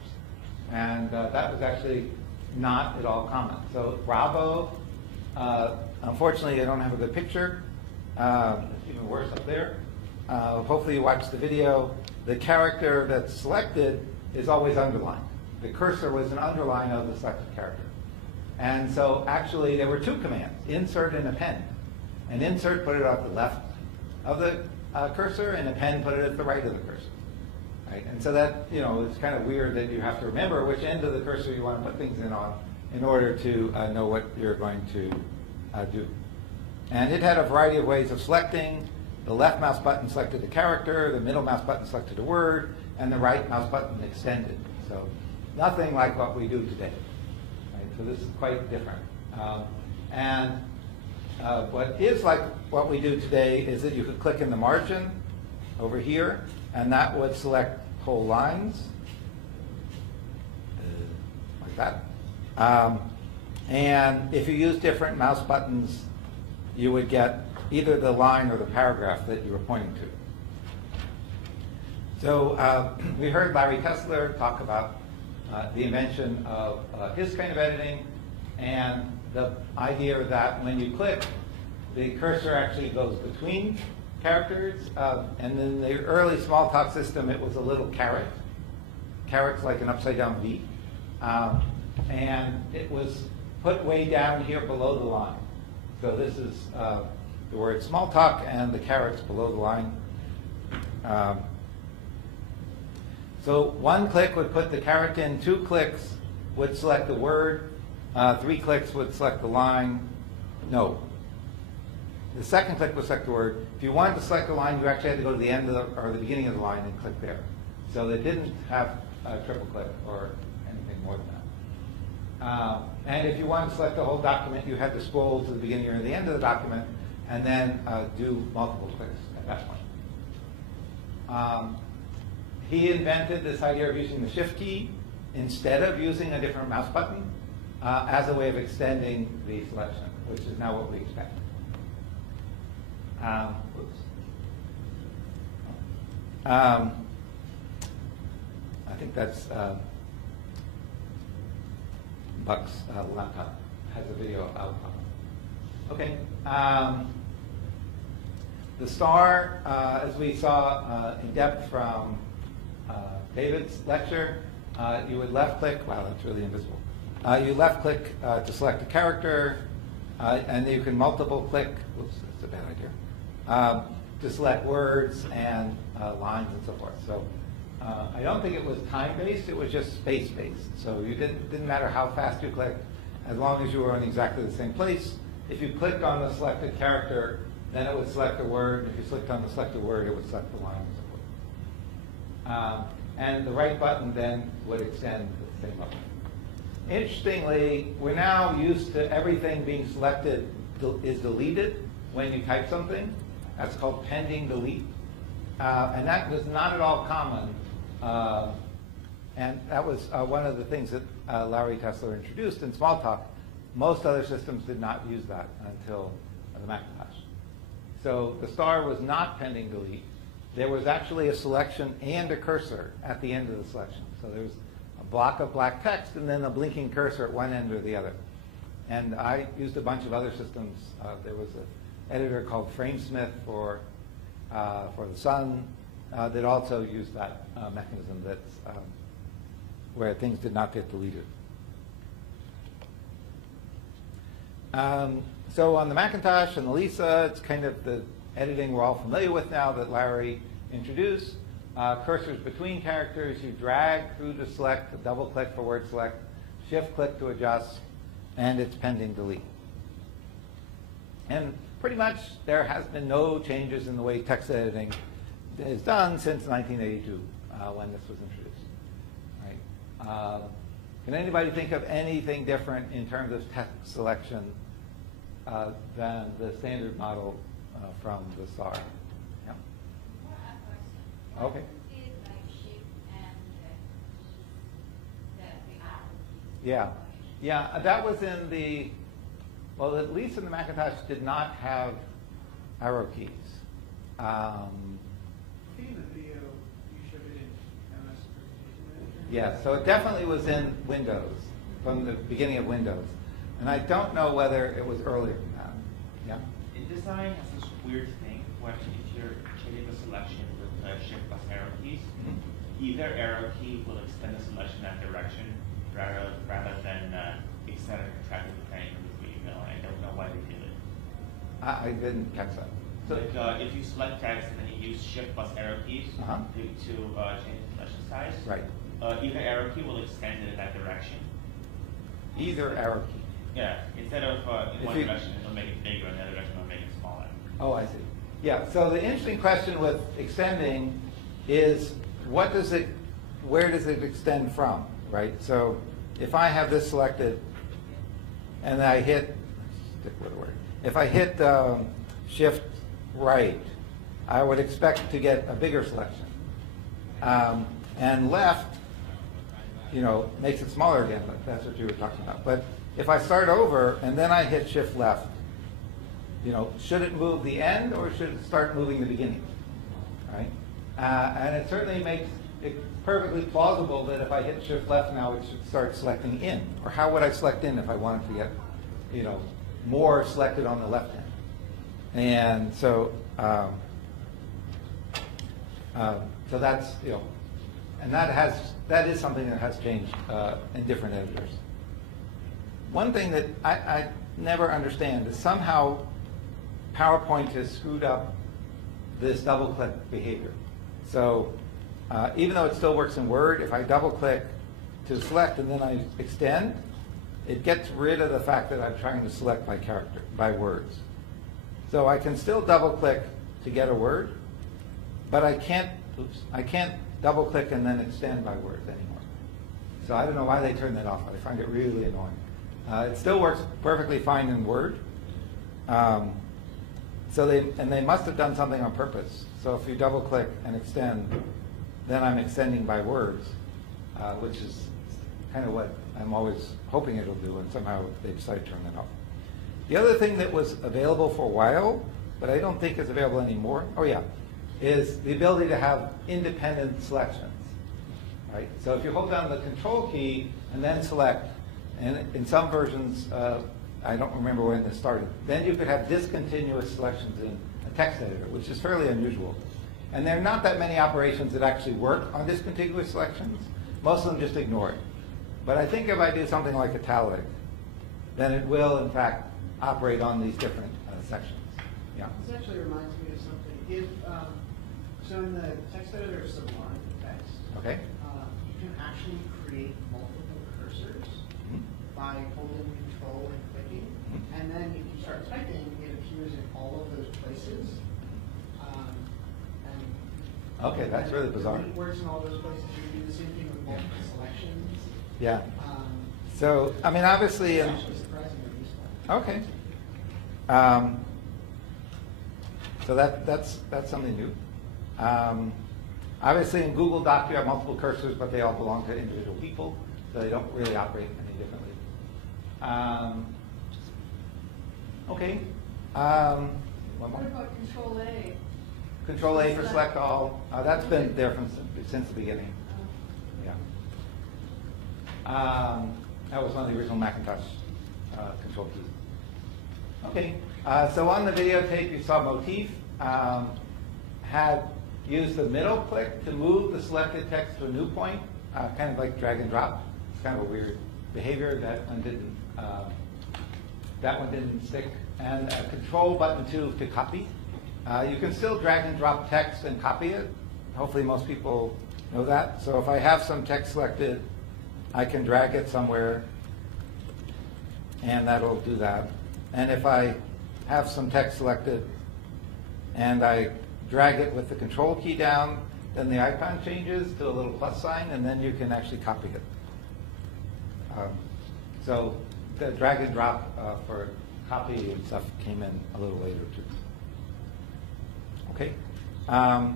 And that was actually not at all common. So Bravo, unfortunately I don't have a good picture. It's even worse up there. Hopefully you watched the video. The character that's selected is always underlined. The cursor was an underline of the selected character. And so actually there were two commands, insert and append. And insert put it at the left of the cursor, and append put it at the right of the cursor. Right? And so that, it's kind of weird that you have to remember which end of the cursor you want to put things in order to know what you're going to do. And it had a variety of ways of selecting. The left mouse button selected the character, the middle mouse button selected a word, and the right mouse button extended. So nothing like what we do today. Right? So this is quite different. What is like what we do today is that you could click in the margin over here, and that would select whole lines, like that. And if you use different mouse buttons, you would get either the line or the paragraph that you were pointing to. So we heard Larry Kessler talk about the invention of his kind of editing, and the idea that when you click, the cursor actually goes between characters. And in the early Smalltalk system, it was a little caret. Caret's like an upside down V. And it was put way down here below the line. So this is the word Smalltalk, and the caret's below the line. So one click would put the caret in, 2 clicks would select the word, 3 clicks would select the line. No. The second click would select the word. If you wanted to select the line, you actually had to go to the end of the, or the beginning of the line and click there. So they didn't have a triple click or anything more than that. And if you wanted to select the whole document, you had to scroll to the beginning or the end of the document and then do multiple clicks at that point. He invented this idea of using the Shift key instead of using a different mouse button as a way of extending the selection, which is now what we expect. I think that's Buck's laptop has a video out. Okay. The star, as we saw in depth from David's lecture, you would left click. Wow, that's really invisible. You left click to select a character, and you can multiple click. Oops, that's a bad idea. To select words and lines and so forth. So I don't think it was time-based. It was just space-based. So you didn't matter how fast you clicked, as long as you were in exactly the same place. If you clicked on the selected character, then it would select a word. If you clicked on the selected word, it would select the line and so forth. And the right button then would extend the same button. Interestingly, we're now used to everything being selected is deleted when you type something. That's called pending delete. And that was not at all common. And that was one of the things that Larry Kessler introduced in Smalltalk. Most other systems did not use that until the Macintosh. So the star was not pending delete. There was actually a selection and a cursor at the end of the selection. So there was a block of black text and then a blinking cursor at one end or the other. And I used a bunch of other systems. There was an editor called Framesmith for the Sun that also used that mechanism that's where things did not get deleted. So on the Macintosh and the Lisa, it's kind of the editing we're all familiar with now that Larry introduced. Cursors between characters, you drag through to select, a double click for word select, shift click to adjust, and it's pending delete. And pretty much there has been no changes in the way text editing is done since 1982 when this was introduced. Right? Can anybody think of anything different in terms of text selection than the standard model from the SAR? Yeah. Okay. Yeah. Yeah, that was in the, well, at least in the Macintosh did not have arrow keys. I think in the video you showed it in MS Presentation Manager. Yeah, so it definitely was in Windows, from the beginning of Windows. And I don't know whether it was earlier than that. Yeah? InDesign has this weird thing where if you're changing the selection with shift plus arrow keys, either arrow key will extend the selection that direction rather than extend or contract it depending on the email. I don't know why they did it. I didn't catch that. So, Like if you select text and then you use shift plus arrow keys to change the selection size, right. Either arrow key will extend it in that direction. Either arrow key. Yeah, instead of in If one you- direction it'll make it bigger, in the other direction it'll make it smaller. Oh, I see. Yeah, so the interesting question with extending is where does it extend from, right? So if I have this selected and I hit, stick with a word, if I hit shift right, I would expect to get a bigger selection. And left, makes it smaller again, but that's what you were talking about. But if I start over and then I hit shift left, should it move the end or should it start moving the beginning, right? And it certainly makes it perfectly plausible that if I hit Shift left now, it should start selecting in. Or how would I select in if I wanted to get, more selected on the left hand? And so, so that's, and that is something that has changed in different editors. One thing that I never understand is somehow PowerPoint has screwed up this double-click behavior. So even though it still works in Word, if I double-click to select and then I extend, it gets rid of the fact that I'm trying to select by character, by words. So I can still double-click to get a word, but I can't double-click and then extend by words anymore. So I don't know why they turned that off. I find it really annoying. It still works perfectly fine in Word. So they must have done something on purpose. So if you double-click and extend, then I'm extending by words, which is kind of what I'm always hoping it'll do, and somehow they decided to turn that off. The other thing that was available for a while, but I don't think is available anymore, is the ability to have independent selections. Right? So if you hold down the Control key and then select, and in some versions, I don't remember when this started, then you could have discontinuous selections in a text editor, which is fairly unusual. And there are not that many operations that actually work on discontinuous selections. Most of them just ignore it. But I think if I do something like italic, then it will, in fact, operate on these different sections. Yeah. This actually reminds me of something. If so, in the text editor of Sublime text, Okay. You can actually create multiple cursors by holding Control and clicking, and then if you start typing, it appears in all of those places. Okay, that's really bizarre. It works in all those places. You do the same thing with multiple selections. Yeah. So, I mean, obviously, It's actually surprisingly useful. okay. So that's something new. Obviously, in Google Doc, you have multiple cursors, but they all belong to individual people, so they don't really operate any differently. Okay. One more. What about Control A? Control A for select all. That's been there since the beginning. Yeah. That was one of the original Macintosh control keys. Okay. So on the videotape, you saw Motif had used the middle click to move the selected text to a new point, kind of like drag and drop. It's kind of a weird behavior. That one didn't stick. And a Control button 2 to copy. You can still drag and drop text and copy it. Hopefully most people know that. So if I have some text selected, I can drag it somewhere, and that'll do that. And if I have some text selected, and I drag it with the Control key down, then the icon changes to a little plus sign, and then you can actually copy it. So the drag and drop for copy and stuff came in a little later too. Okay. Oh, I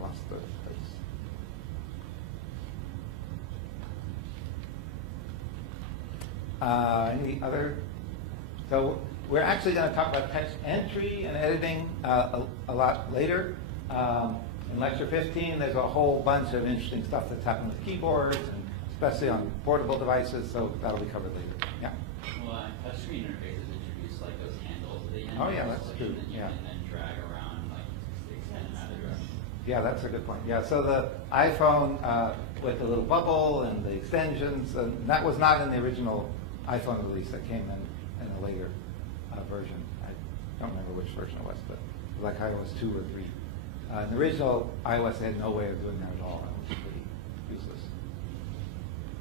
lost the place. Any other? So we're actually going to talk about text entry and editing a lot later. In lecture 15, there's a whole bunch of interesting stuff that's happened with keyboards, and especially on portable devices, so that'll be covered later. Yeah? Well, touchscreen interfaces introduce like those handles at the end. Oh, yeah, that's true. And you Yeah. can then drag around like to extend that address. Yeah, that's a good point. Yeah, so the iPhone with the little bubble and the extensions, and that was not in the original iPhone release. That came in a later version. I don't remember which version it was, but like iOS 2 or 3. In the original iOS, they had no way of doing that at all. It was pretty useless.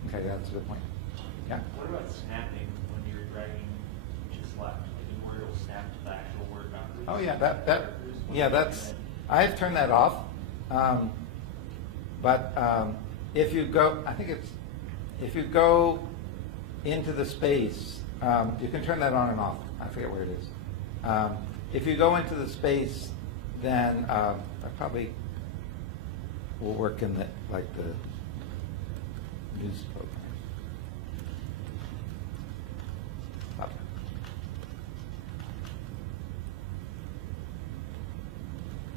Okay, that's a good point. Yeah? What about snapping when you're dragging just left? Like in Word, it'll snap to the actual word boundaries? Oh yeah, that's I've turned that off. But if you go, if you go into the space, you can turn that on and off. I forget where it is. If you go into the space, then I probably will work in the news program. Stop.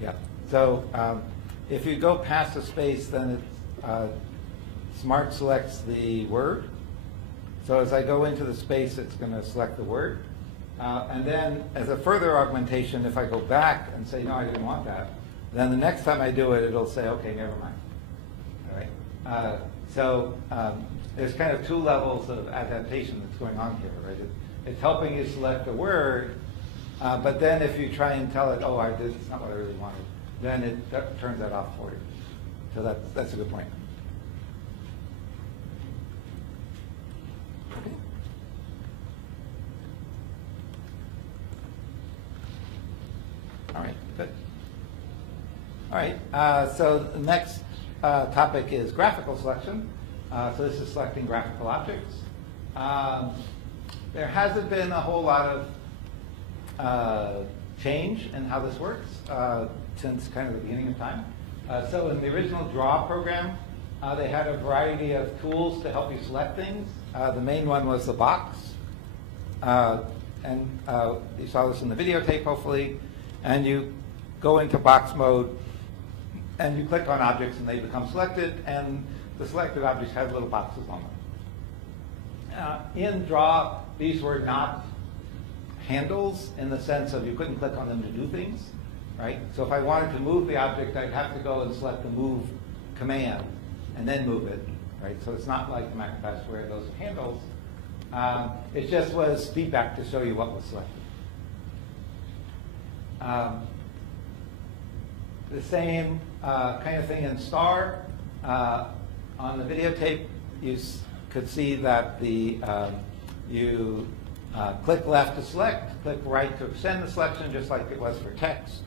Yeah. So if you go past a space, then Smart selects the word. So as I go into the space, it's going to select the word. And then as a further augmentation, if I go back and say, no, I didn't want that, then the next time I do it, it'll say, okay, never mind. All right? There's kind of two levels of adaptation that's going on here, right? It's helping you select a word, but then if you try and tell it, oh, it's not what I really wanted, then that turns that off for you. So that's a good point. Okay. All right, good. All right, so the next topic is graphical selection. So this is selecting graphical objects. There hasn't been a whole lot of change in how this works since kind of the beginning of time. So in the original draw program, they had a variety of tools to help you select things. The main one was the box. And you saw this in the videotape, hopefully. And you go into box mode, and you click on objects, and they become selected, and the selected objects have little boxes on them. In draw, these were not handles in the sense of you couldn't click on them to do things, right? So if I wanted to move the object, I'd have to go and select the move command and then move it, right? So it's not like the Macintosh where those are handles. It just was feedback to show you what was selected. The same kind of thing in star. On the videotape, you could see that you click left to select, click right to extend the selection, just like it was for text.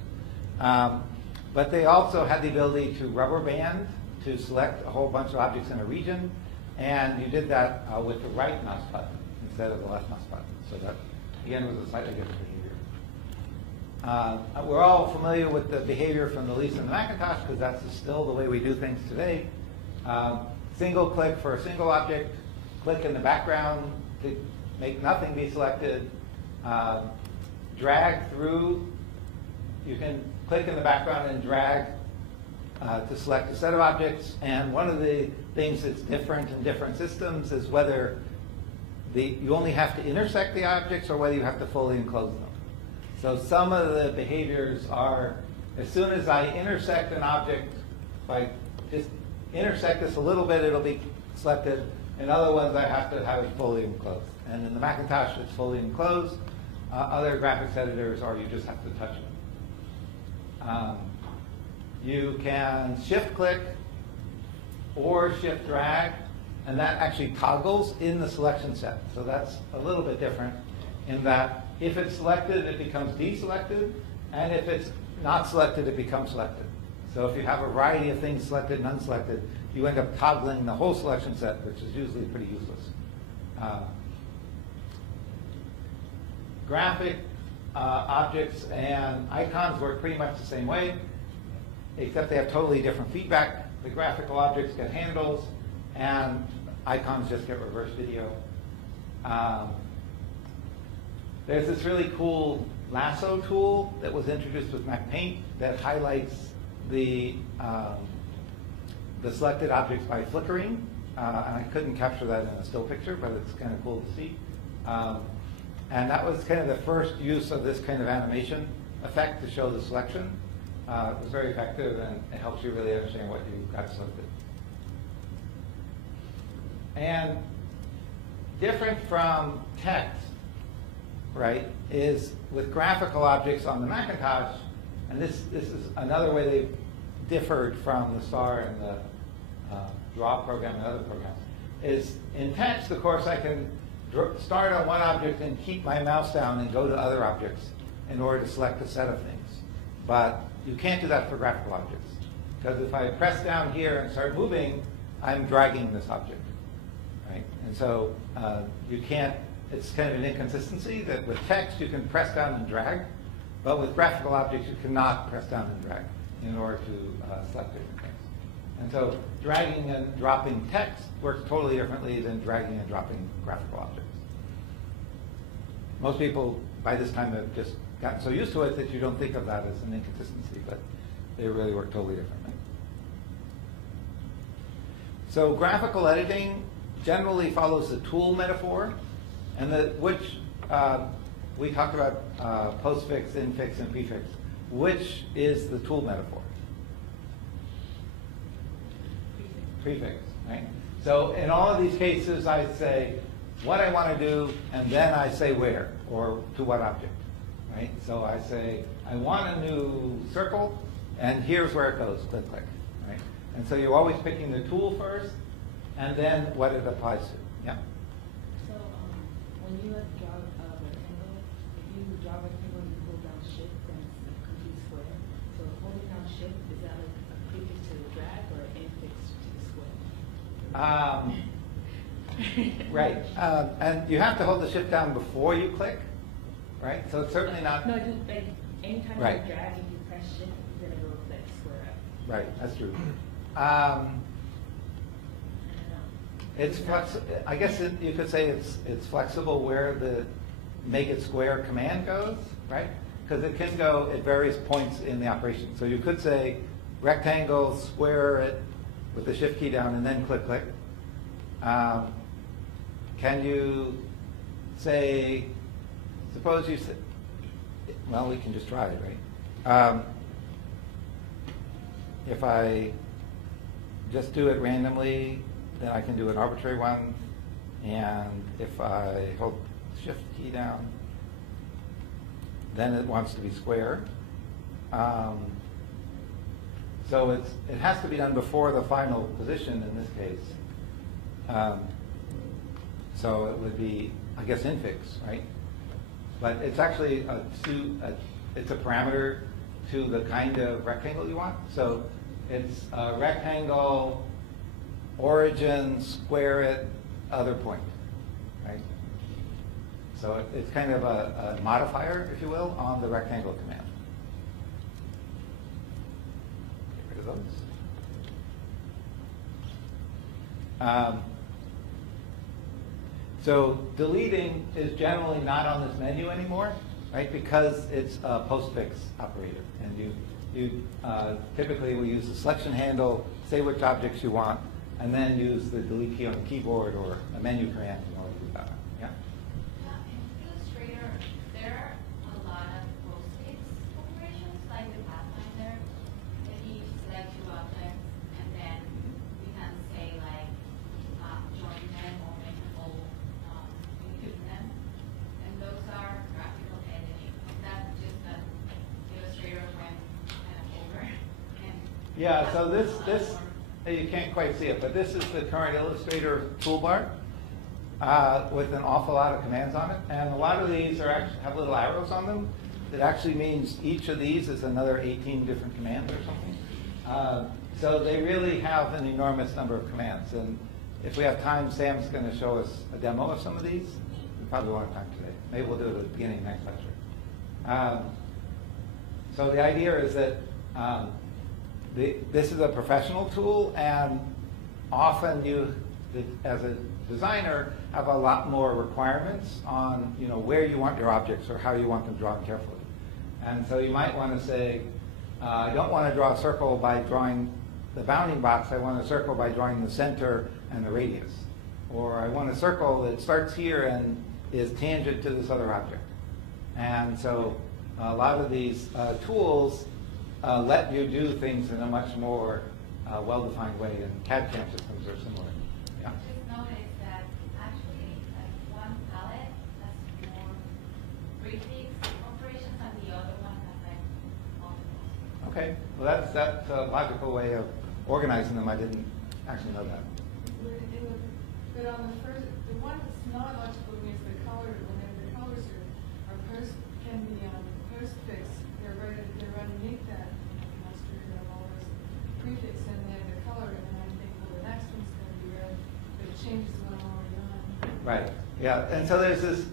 But they also had the ability to rubber band to select a whole bunch of objects in a region, and you did that with the right mouse button instead of the left mouse button. So that, again, was a slightly different behavior. We're all familiar with the behavior from the Lisa and the Macintosh, because that's still the way we do things today. Single click for a single object, click in the background to make nothing be selected, drag through. You can click in the background and drag to select a set of objects. And one of the things that's different in different systems is whether you only have to intersect the objects or whether you have to fully enclose them. So some of the behaviors are, as soon as I intersect an object, if I just intersect this a little bit, it'll be selected. In other ones, I have to have it fully enclosed. And in the Macintosh, it's fully enclosed. Other graphics editors are you just have to touch it. You can shift click or shift drag, and that actually toggles in the selection set. So that's a little bit different in that if it's selected, it becomes deselected, and if it's not selected, it becomes selected. So if you have a variety of things selected and unselected, you end up toggling the whole selection set, which is usually pretty useless. Graphic objects and icons work pretty much the same way, except they have totally different feedback. The graphical objects get handles, and icons just get reverse video. There's this really cool lasso tool that was introduced with MacPaint that highlights the selected objects by flickering. And I couldn't capture that in a still picture, but it's kind of cool to see. And that was kind of the first use of this kind of animation effect to show the selection. It was very effective, and it helps you really understand what you got selected. And different from text, right, is with graphical objects on the Macintosh, and this is another way they differed from the STAR and the draw program and other programs, is in text, of course, I can start on one object and keep my mouse down and go to other objects in order to select a set of things. But you can't do that for graphical objects, because if I press down here and start moving, I'm dragging this object, right? And so you can't, it's kind of an inconsistency that with text you can press down and drag, but with graphical objects you cannot press down and drag in order to select different things. And so dragging and dropping text works totally differently than dragging and dropping graphical objects. Most people by this time have just gotten so used to it that you don't think of that as an inconsistency, but they really work totally differently. So graphical editing generally follows the tool metaphor, and we talked about postfix, infix, and prefix. Which is the tool metaphor? Prefix, right? So in all of these cases, I say what I want to do, and then I say where, or to what object, right? So I say, I want a new circle, and here's where it goes, click, click, right? And so you're always picking the tool first, and then what it applies to, yeah? So when you draw a rectangle, if you draw a rectangle and you hold down shift, then it's a complete square. So holding down shift, is that like a prefix to the drag or an infix to the square? Right, and you have to hold the shift down before you click, right? So it's certainly not. No, just like anytime Right. you drag and you press shift, then it will like square up. Right, that's true. I don't know. It's I guess you could say it's flexible where the make it square command goes, right? Because it can go at various points in the operation. So you could say rectangle, square it with the shift key down, and then click, click. Can you say, suppose you say, well, we can just try it, right? If I just do it randomly, then I can do an arbitrary one. And if I hold the shift key down, then it wants to be square. So it has to be done before the final position in this case. So it would be, I guess, infix, right? But it's actually it's a parameter to the kind of rectangle you want. So it's a rectangle, origin, square it, other point, right? So it's kind of a modifier, if you will, on the rectangle command. Get rid of those. So deleting is generally not on this menu anymore, right? Because it's a postfix operator, and you typically will use the selection handle, say which objects you want, and then use the delete key on the keyboard or a menu command in order to do that. Yeah. In Illustrator, there are a lot of postfix operations, like the Pathfinder, that you select two objects, and then you can say like join them or make them all include them, and those are graphical editing. That's just that Illustrator went kind of over. And Yeah. So this you can't quite see it, but this is the current Illustrator toolbar with an awful lot of commands on it, and a lot of these are actually have little arrows on them. That actually means each of these is another 18 different commands or something. So they really have an enormous number of commands, and if we have time, Sam's going to show us a demo of some of these. We probably won't have time today. Maybe we'll do it at the beginning of next lecture. So the idea is that this is a professional tool, and often you, as a designer, have a lot more requirements on where you want your objects or how you want them drawn carefully. And so you might want to say, I don't want to draw a circle by drawing the bounding box. I want a circle by drawing the center and the radius. Or I want a circle that starts here and is tangent to this other object. And so a lot of these tools let you do things in a much more well-defined way, and CAD/CAM systems are similar. Yeah. just noticed that actually like one palette has more prefix operations and the other one has like multiples. Okay. Well, that's a logical way of organizing them. I didn't actually know that. But on the first, the one that's not logical is the color. Whenever the colors can be postfix, they're underneath that master of all those prefix, and then the color, and then I think, well, the next one's going to be red, but it changes when I'm already on. Right. Yeah. And so there's this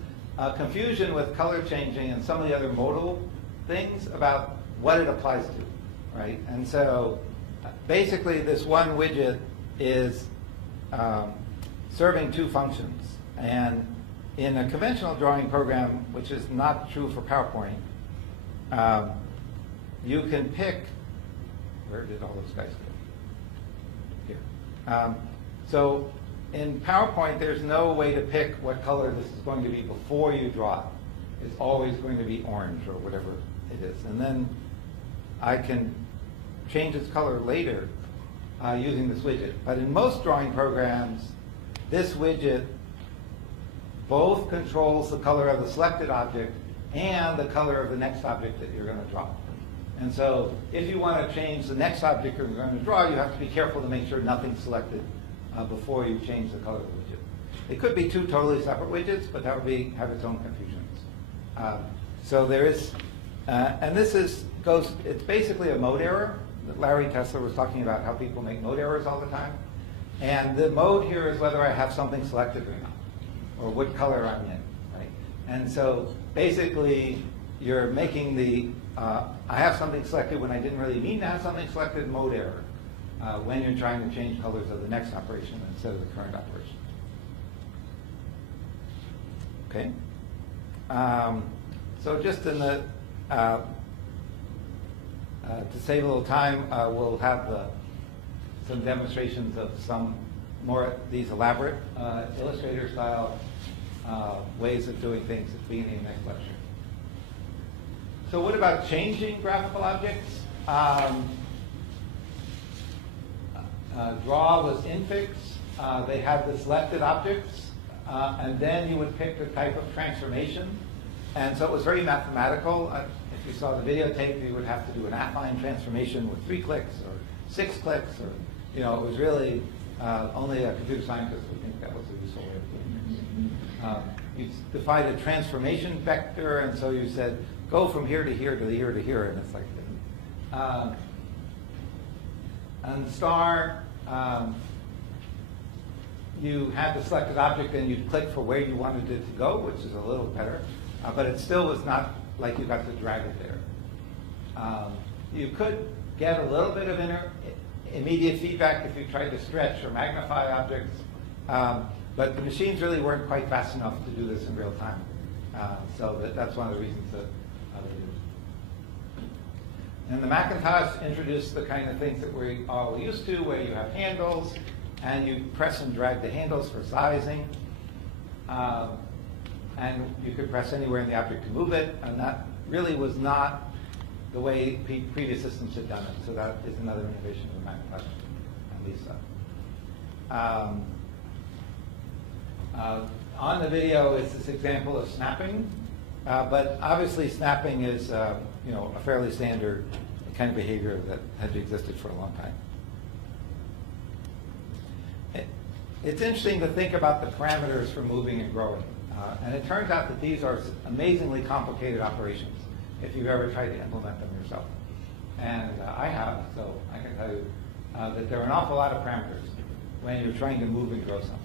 confusion with color changing and some of the other modal things about what it applies to, right? And so basically this one widget is serving two functions. And in a conventional drawing program, which is not true for PowerPoint, you can pick, where did all those guys go? Here. So in PowerPoint, there's no way to pick what color this is going to be before you draw it. It's always going to be orange or whatever it is. And then I can change its color later using this widget. But in most drawing programs, this widget both controls the color of the selected object and the color of the next object that you're going to draw. And so if you want to change the next object you're going to draw, you have to be careful to make sure nothing's selected before you change the color of the widget. It could be two totally separate widgets, but that would have its own confusions. So there is, and this it's basically a mode error. Larry Tesler was talking about how people make mode errors all the time. And the mode here is whether I have something selected or not, or what color I'm in, right? And so basically, you're making the, I have something selected when I didn't really mean to have something selected, mode error, when you're trying to change colors of the next operation instead of the current operation. Okay? So just in the, to save a little time, we'll have some demonstrations of some more these elaborate Illustrator-style ways of doing things at the beginning of the next lecture. So what about changing graphical objects? Draw was infix. They had the selected objects, and then you would pick the type of transformation. And so it was very mathematical. If you saw the videotape, you would have to do an affine transformation with 3 clicks or 6 clicks, or it was really only a computer scientist would think that was a useful way of doing it. You defined a transformation vector, and so you said, go from here to here to here to here, and it's like, and star, you had the selected object and you'd click for where you wanted it to go, which is a little better, but it still was not like you got to drag it there. You could get a little bit of immediate feedback if you tried to stretch or magnify objects, but the machines really weren't quite fast enough to do this in real time. So that's one of the reasons that they do it. And the Macintosh introduced the kind of things that we're all used to, where you have handles, and you press and drag the handles for sizing. And you could press anywhere in the object to move it, and that really was not the way previous systems had done it. So that is another innovation of the Macintosh and Lisa. On the video is this example of snapping, but obviously snapping is a fairly standard kind of behavior that had existed for a long time. It's interesting to think about the parameters for moving and growing. And it turns out that these are amazingly complicated operations if you've ever tried to implement them yourself. And I have, so I can tell you that there are an awful lot of parameters when you're trying to move and grow something.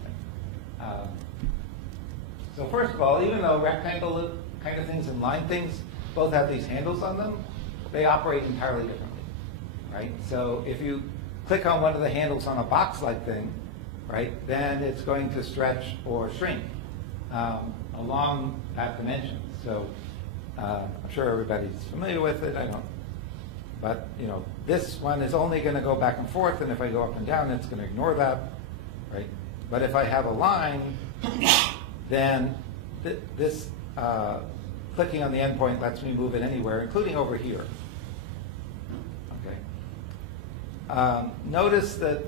So first of all, even though rectangle kind of things and line things both have these handles on them, they operate entirely differently, right? So if you click on one of the handles on a box-like thing, right, then it's going to stretch or shrink along that dimension. So I'm sure everybody's familiar with it. I don't. But this one is only going to go back and forth, and if I go up and down, it's going to ignore that, right? But if I have a line, then this clicking on the endpoint lets me move it anywhere, including over here. Okay. Notice that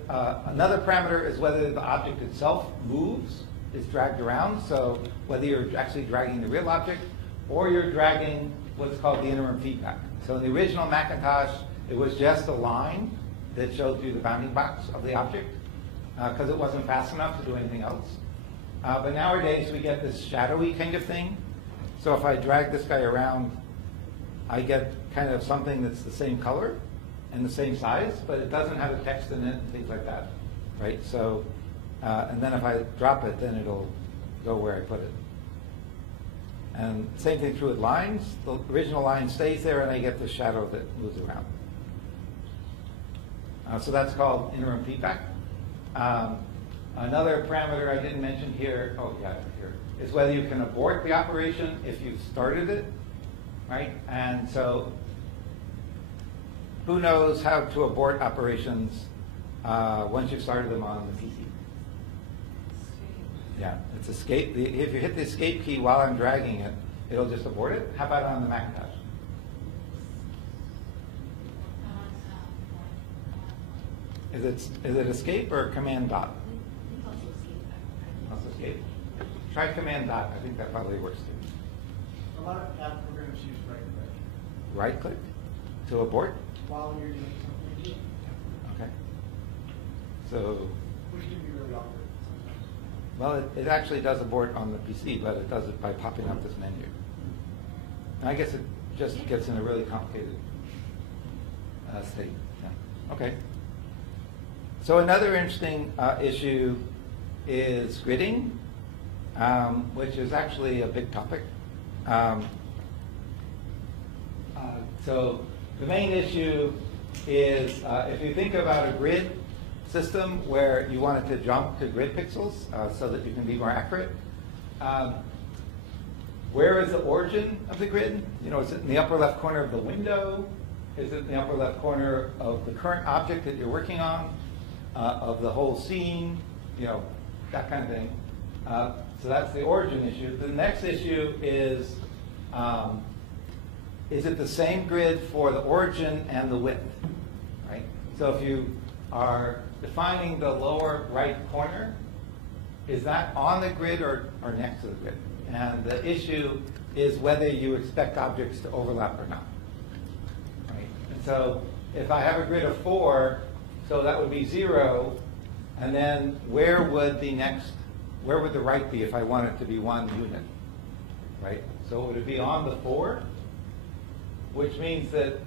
another parameter is whether the object itself moves, is dragged around. So whether you're actually dragging the real object or you're dragging what's called the interim feedback. So in the original Macintosh, it was just a line that showed you the bounding box of the object because it wasn't fast enough to do anything else. But nowadays, we get this shadowy kind of thing. So if I drag this guy around, I get kind of something that's the same color and the same size, but it doesn't have a text in it and things like that, right? So, and then if I drop it, then it'll go where I put it. And same thing true with lines. The original line stays there, and I get the shadow that moves around. So that's called interim feedback. Another parameter I didn't mention here, here, is whether you can abort the operation if you've started it, right? And so who knows how to abort operations once you've started them on the PC? Yeah, it's escape. If you hit the escape key while I'm dragging it, it'll just abort it. How about on the Macintosh? Is it escape or command dot? It's also escape. Also escape. Try command dot. I think that probably works too. A lot of app programs use right click Right click to abort. while you're doing something, Okay. So, which can be really awkward sometimes. well, it actually does abort on the PC, but it does it by popping up this menu. And I guess it just gets in a really complicated state. Yeah. Okay. So another interesting issue is gridding, which is actually a big topic. So the main issue is if you think about a grid system where you want it to jump to grid pixels so that you can be more accurate, where is the origin of the grid? You know, is it in the upper left corner of the window? Is it in the upper left corner of the current object that you're working on? Of the whole scene, you know, that kind of thing. So that's the origin issue. The next issue is it the same grid for the origin and the width, right? So if you are defining the lower right corner, is that on the grid or next to the grid? And the issue is whether you expect objects to overlap or not, right? And so if I have a grid of 4, so that would be 0, and then where would the right be if I want it to be 1 unit, right? So would it be on the 4, which means that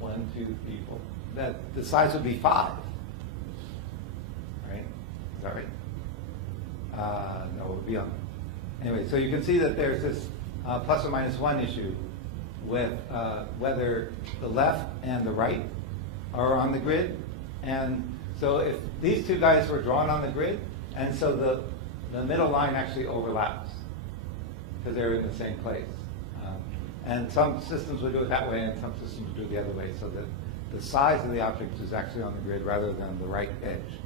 1, 2, 3, 4, that the size would be 5, right? Is that right? No, it would be on. Anyway, so you can see that there's this plus or minus 1 issue with whether the left and the right are on the grid. And so if these two guys were drawn on the grid, and so the middle line actually overlaps because they're in the same place. And some systems would do it that way, and some systems would do it the other way, so that the size of the object is actually on the grid rather than the right edge.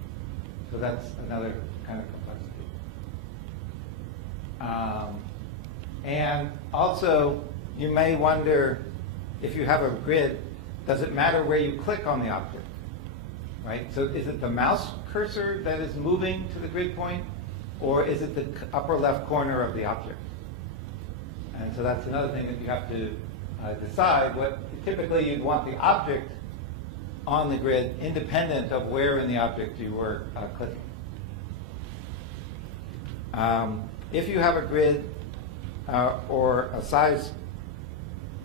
So that's another kind of complexity. And also, you may wonder, if you have a grid, does it matter where you click on the object, right? So is it the mouse cursor that is moving to the grid point, or is it the upper left corner of the object? And so that's another thing that you have to decide. Typically, you'd want the object on the grid independent of where in the object you were clicking. If you have a grid or a size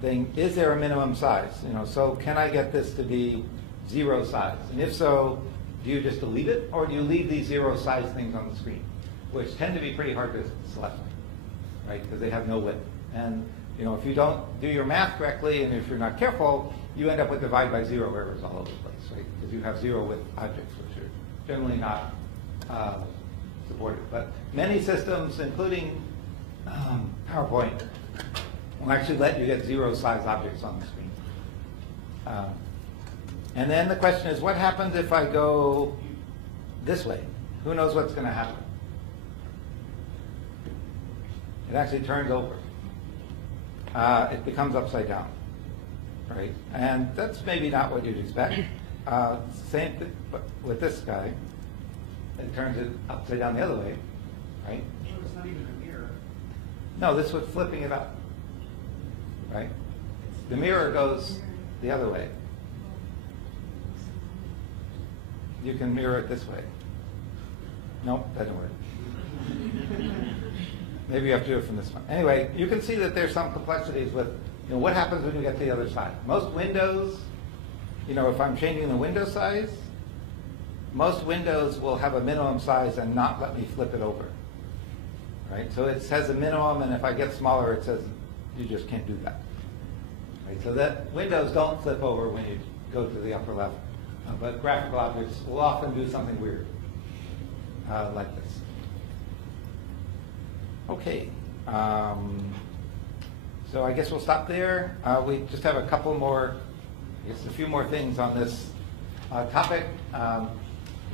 thing, is there a minimum size? You know, so can I get this to be 0 size? And if so, do you just delete it, or do you leave these 0 size things on the screen, which tend to be pretty hard to select, right? Because they have no width. And you know, if you don't do your math correctly, and if you're not careful, you end up with divide by 0 errors all over the place, right? Because you have 0 width objects, which are generally not supported. But many systems, including PowerPoint, will actually let you get 0 size objects on the screen. And then the question is, what happens if I go this way? Who knows what's going to happen? It actually turns over. It becomes upside down, right? And that's maybe not what you'd expect. Same thing but with this guy. It turns it upside down the other way, right? So it's not even a mirror. No, this was flipping it up, right? The mirror goes the other way. You can mirror it this way. Nope, that didn't work. Maybe you have to do it from this one. Anyway, you can see that there's some complexities with, you know, what happens when you get to the other side. Most windows, you know, if I'm changing the window size, most windows will have a minimum size and not let me flip it over, right? So it says a minimum, and if I get smaller, it says you just can't do that, right? So that windows don't flip over when you go to the upper left, but graphical objects will often do something weird, like this. Okay, so I guess we'll stop there. We just have a couple more, I guess a few more things on this topic.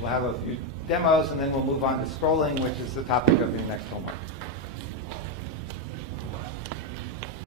We'll have a few demos, and then we'll move on to scrolling, which is the topic of your next homework.